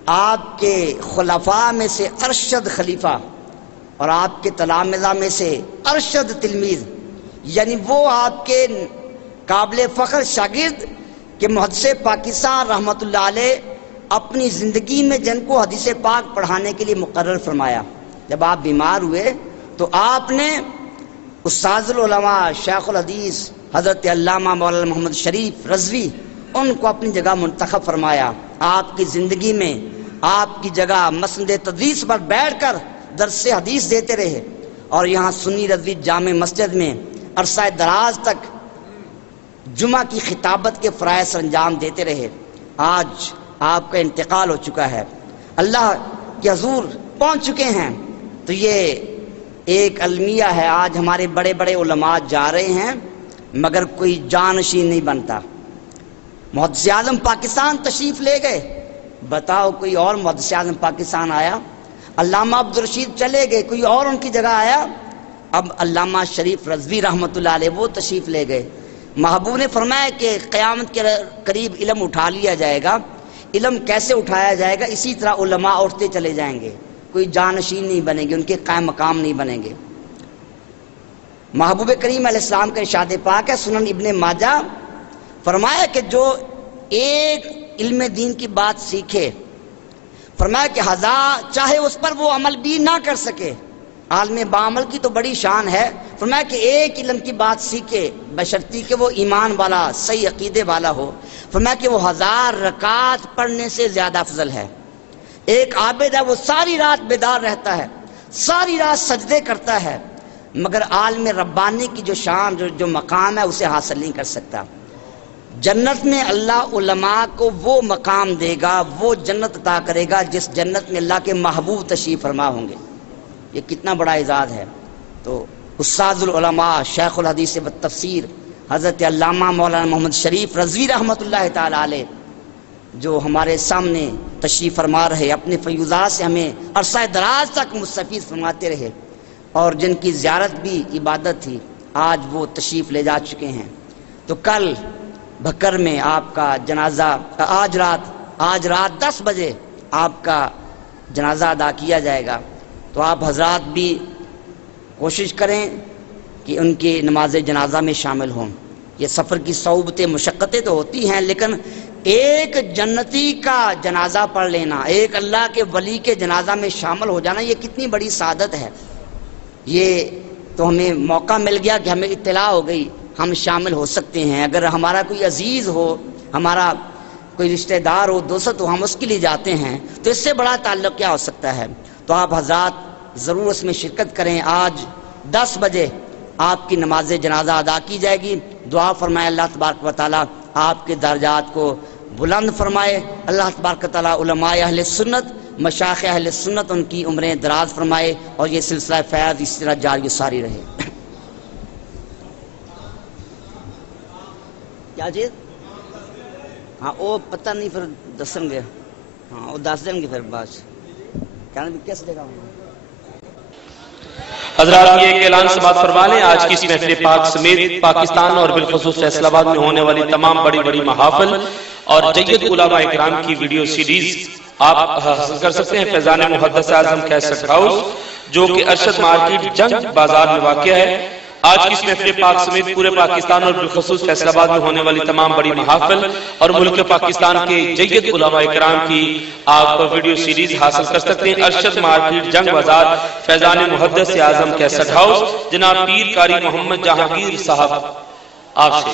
آپ کے خلفاء میں سے ارشد خلیفہ اور آپ کے تلامذہ میں سے ارشد تلمیذ، یعنی وہ آپ کے قابل فخر شاگرد کہ محدث پاکستان رحمۃ اللہ علیہ اپنی زندگی میں جن کو حدیث پاک پڑھانے کے لیے مقرر فرمایا۔ جب آپ بیمار ہوئے تو آپ نے استاذ العلماء شیخ الحدیث حضرت علامہ مولانا محمد شریف رضوی ان کو اپنی جگہ منتخب فرمایا۔ آپ کی زندگی میں آپ کی جگہ مسند تدریس پر بیٹھ کر درس حدیث دیتے رہے اور یہاں سنی رضوی جامع مسجد میں عرصہ دراز تک جمعہ کی خطابت کے فرائض سر انجام دیتے رہے۔ آج آپ کا انتقال ہو چکا ہے، اللہ کے حضور پہنچ چکے ہیں، تو یہ ایک المیہ ہے۔ آج ہمارے بڑے بڑے علماء جا رہے ہیں مگر کوئی جانشین نہیں بنتا۔ محدث اعظم پاکستان تشریف لے گئے، بتاؤ کوئی اور محدث اعظم پاکستان آیا؟ علامہ عبدالرشید چلے گئے، کوئی اور ان کی جگہ آیا؟ اب علامہ شریف رضوی رحمۃ اللہ علیہ وہ تشریف لے گئے۔ محبوب نے فرمایا کہ قیامت کے قریب علم اٹھا لیا جائے گا۔ علم کیسے اٹھایا جائے گا؟ اسی طرح علماء اٹھتے چلے جائیں گے، کوئی جانشین نہیں بنیں گے، ان کے قائم مقام نہیں بنیں گے۔ محبوب کریم علیہ السلام کا ارشاد پاک ہے سنن ابن ماجہ، فرمایا کہ جو ایک علم دین کی بات سیکھے، فرمایا کہ چاہے اس پر وہ عمل بھی نہ کر سکے، عالم بعمل کی تو بڑی شان ہے، فرمایا کہ ایک علم کی بات سیکھے بشرطی کہ وہ ایمان والا صحیح عقیدے والا ہو، فرمایا کہ وہ 1000 رکعت پڑھنے سے زیادہ افضل ہے۔ ایک عابد ہے، وہ ساری رات بیدار رہتا ہے، ساری رات سجدے کرتا ہے، مگر عالم ربانی کی جو شان جو مقام ہے اسے حاصل نہیں کر سکتا۔ جنت میں اللہ علماء کو وہ مقام دے گا، وہ جنت عطا کرے گا جس جنت میں اللہ کے محبوب تشریف فرما ہوں گے۔ یہ کتنا بڑا اعزاز ہے۔ تو استاذ العلماء شیخ الحدیث والتفسیر حضرت علامہ مولانا محمد شریف رضوی رحمۃ اللہ تعالی علیہ جو ہمارے سامنے تشریف فرما رہے، اپنے فیوضات سے ہمیں عرصہ دراز تک مستفید فرماتے رہے، اور جن کی زیارت بھی عبادت تھی، آج وہ تشریف لے جا چکے ہیں۔ تو کل بھکر میں آپ کا جنازہ آج رات 10 بجے آپ کا جنازہ ادا کیا جائے گا۔ تو آپ حضرات بھی کوشش کریں کہ ان کی نماز جنازہ میں شامل ہوں۔ یہ سفر کی صعوبتیں مشقتیں تو ہوتی ہیں، لیکن ایک جنتی کا جنازہ پڑھ لینا، ایک اللہ کے ولی کے جنازہ میں شامل ہو جانا، یہ کتنی بڑی سعادت ہے۔ یہ تو ہمیں موقع مل گیا کہ ہمیں اطلاع ہو گئی، ہم شامل ہو سکتے ہیں۔ اگر ہمارا کوئی عزیز ہو، ہمارا کوئی رشتہ دار ہو، دوست ہو، ہم اس کے لیے جاتے ہیں، تو اس سے بڑا تعلق کیا ہو سکتا ہے؟ تو آپ حضرات ضرور اس میں شرکت کریں۔ آج 10 بجے آپ کی نماز جنازہ ادا کی جائے گی۔ دعا فرمائے اللہ تبارک و تعالیٰ آپ کے درجات کو بلند فرمائے، اللہ تبارک و تعالیٰ علماء اہل سنت، مشایخ اہل سنت ان کی عمریں دراز فرمائے، اور یہ سلسلہ فیض اس طرح جاری و ساری رہے۔ کیا چیز؟ ہاں وہ پتہ نہیں، پھر دسیں گے، ہاں وہ دس دیں گے پھر بعد کہنا بھی کیسے دے گا۔ حضرات یہ ایک اعلان سماعت فرما لیں، آج کی اس محفل پاک سمیت پاکستان اور بالخصوص فیصل آباد میں ہونے والی تمام بڑی بڑی محافل اور جید علماء اکرام کی ویڈیو سیریز آپ حاصل کر سکتے ہیں فیضان محدث اعظم کیسٹ ہاؤس، جو کہ ارشد مارکیٹ جنگ بازار میں واقع ہے۔ آج کی اس محفل پاک سمیت پورے پاکستان اور بالخصوص فیصل آباد میں ہونے والی تمام بڑی محافل اور ملک پاکستان کے جید علماء اکرام کی آپ ویڈیو سیریز حاصل کر سکتے ہیں۔ ارشد مارکیٹ جنگ بازار فیضان محدث اعظم کیسٹ ہاؤس، جناب پیر قاری محمد جہانگیر صاحب آپ سے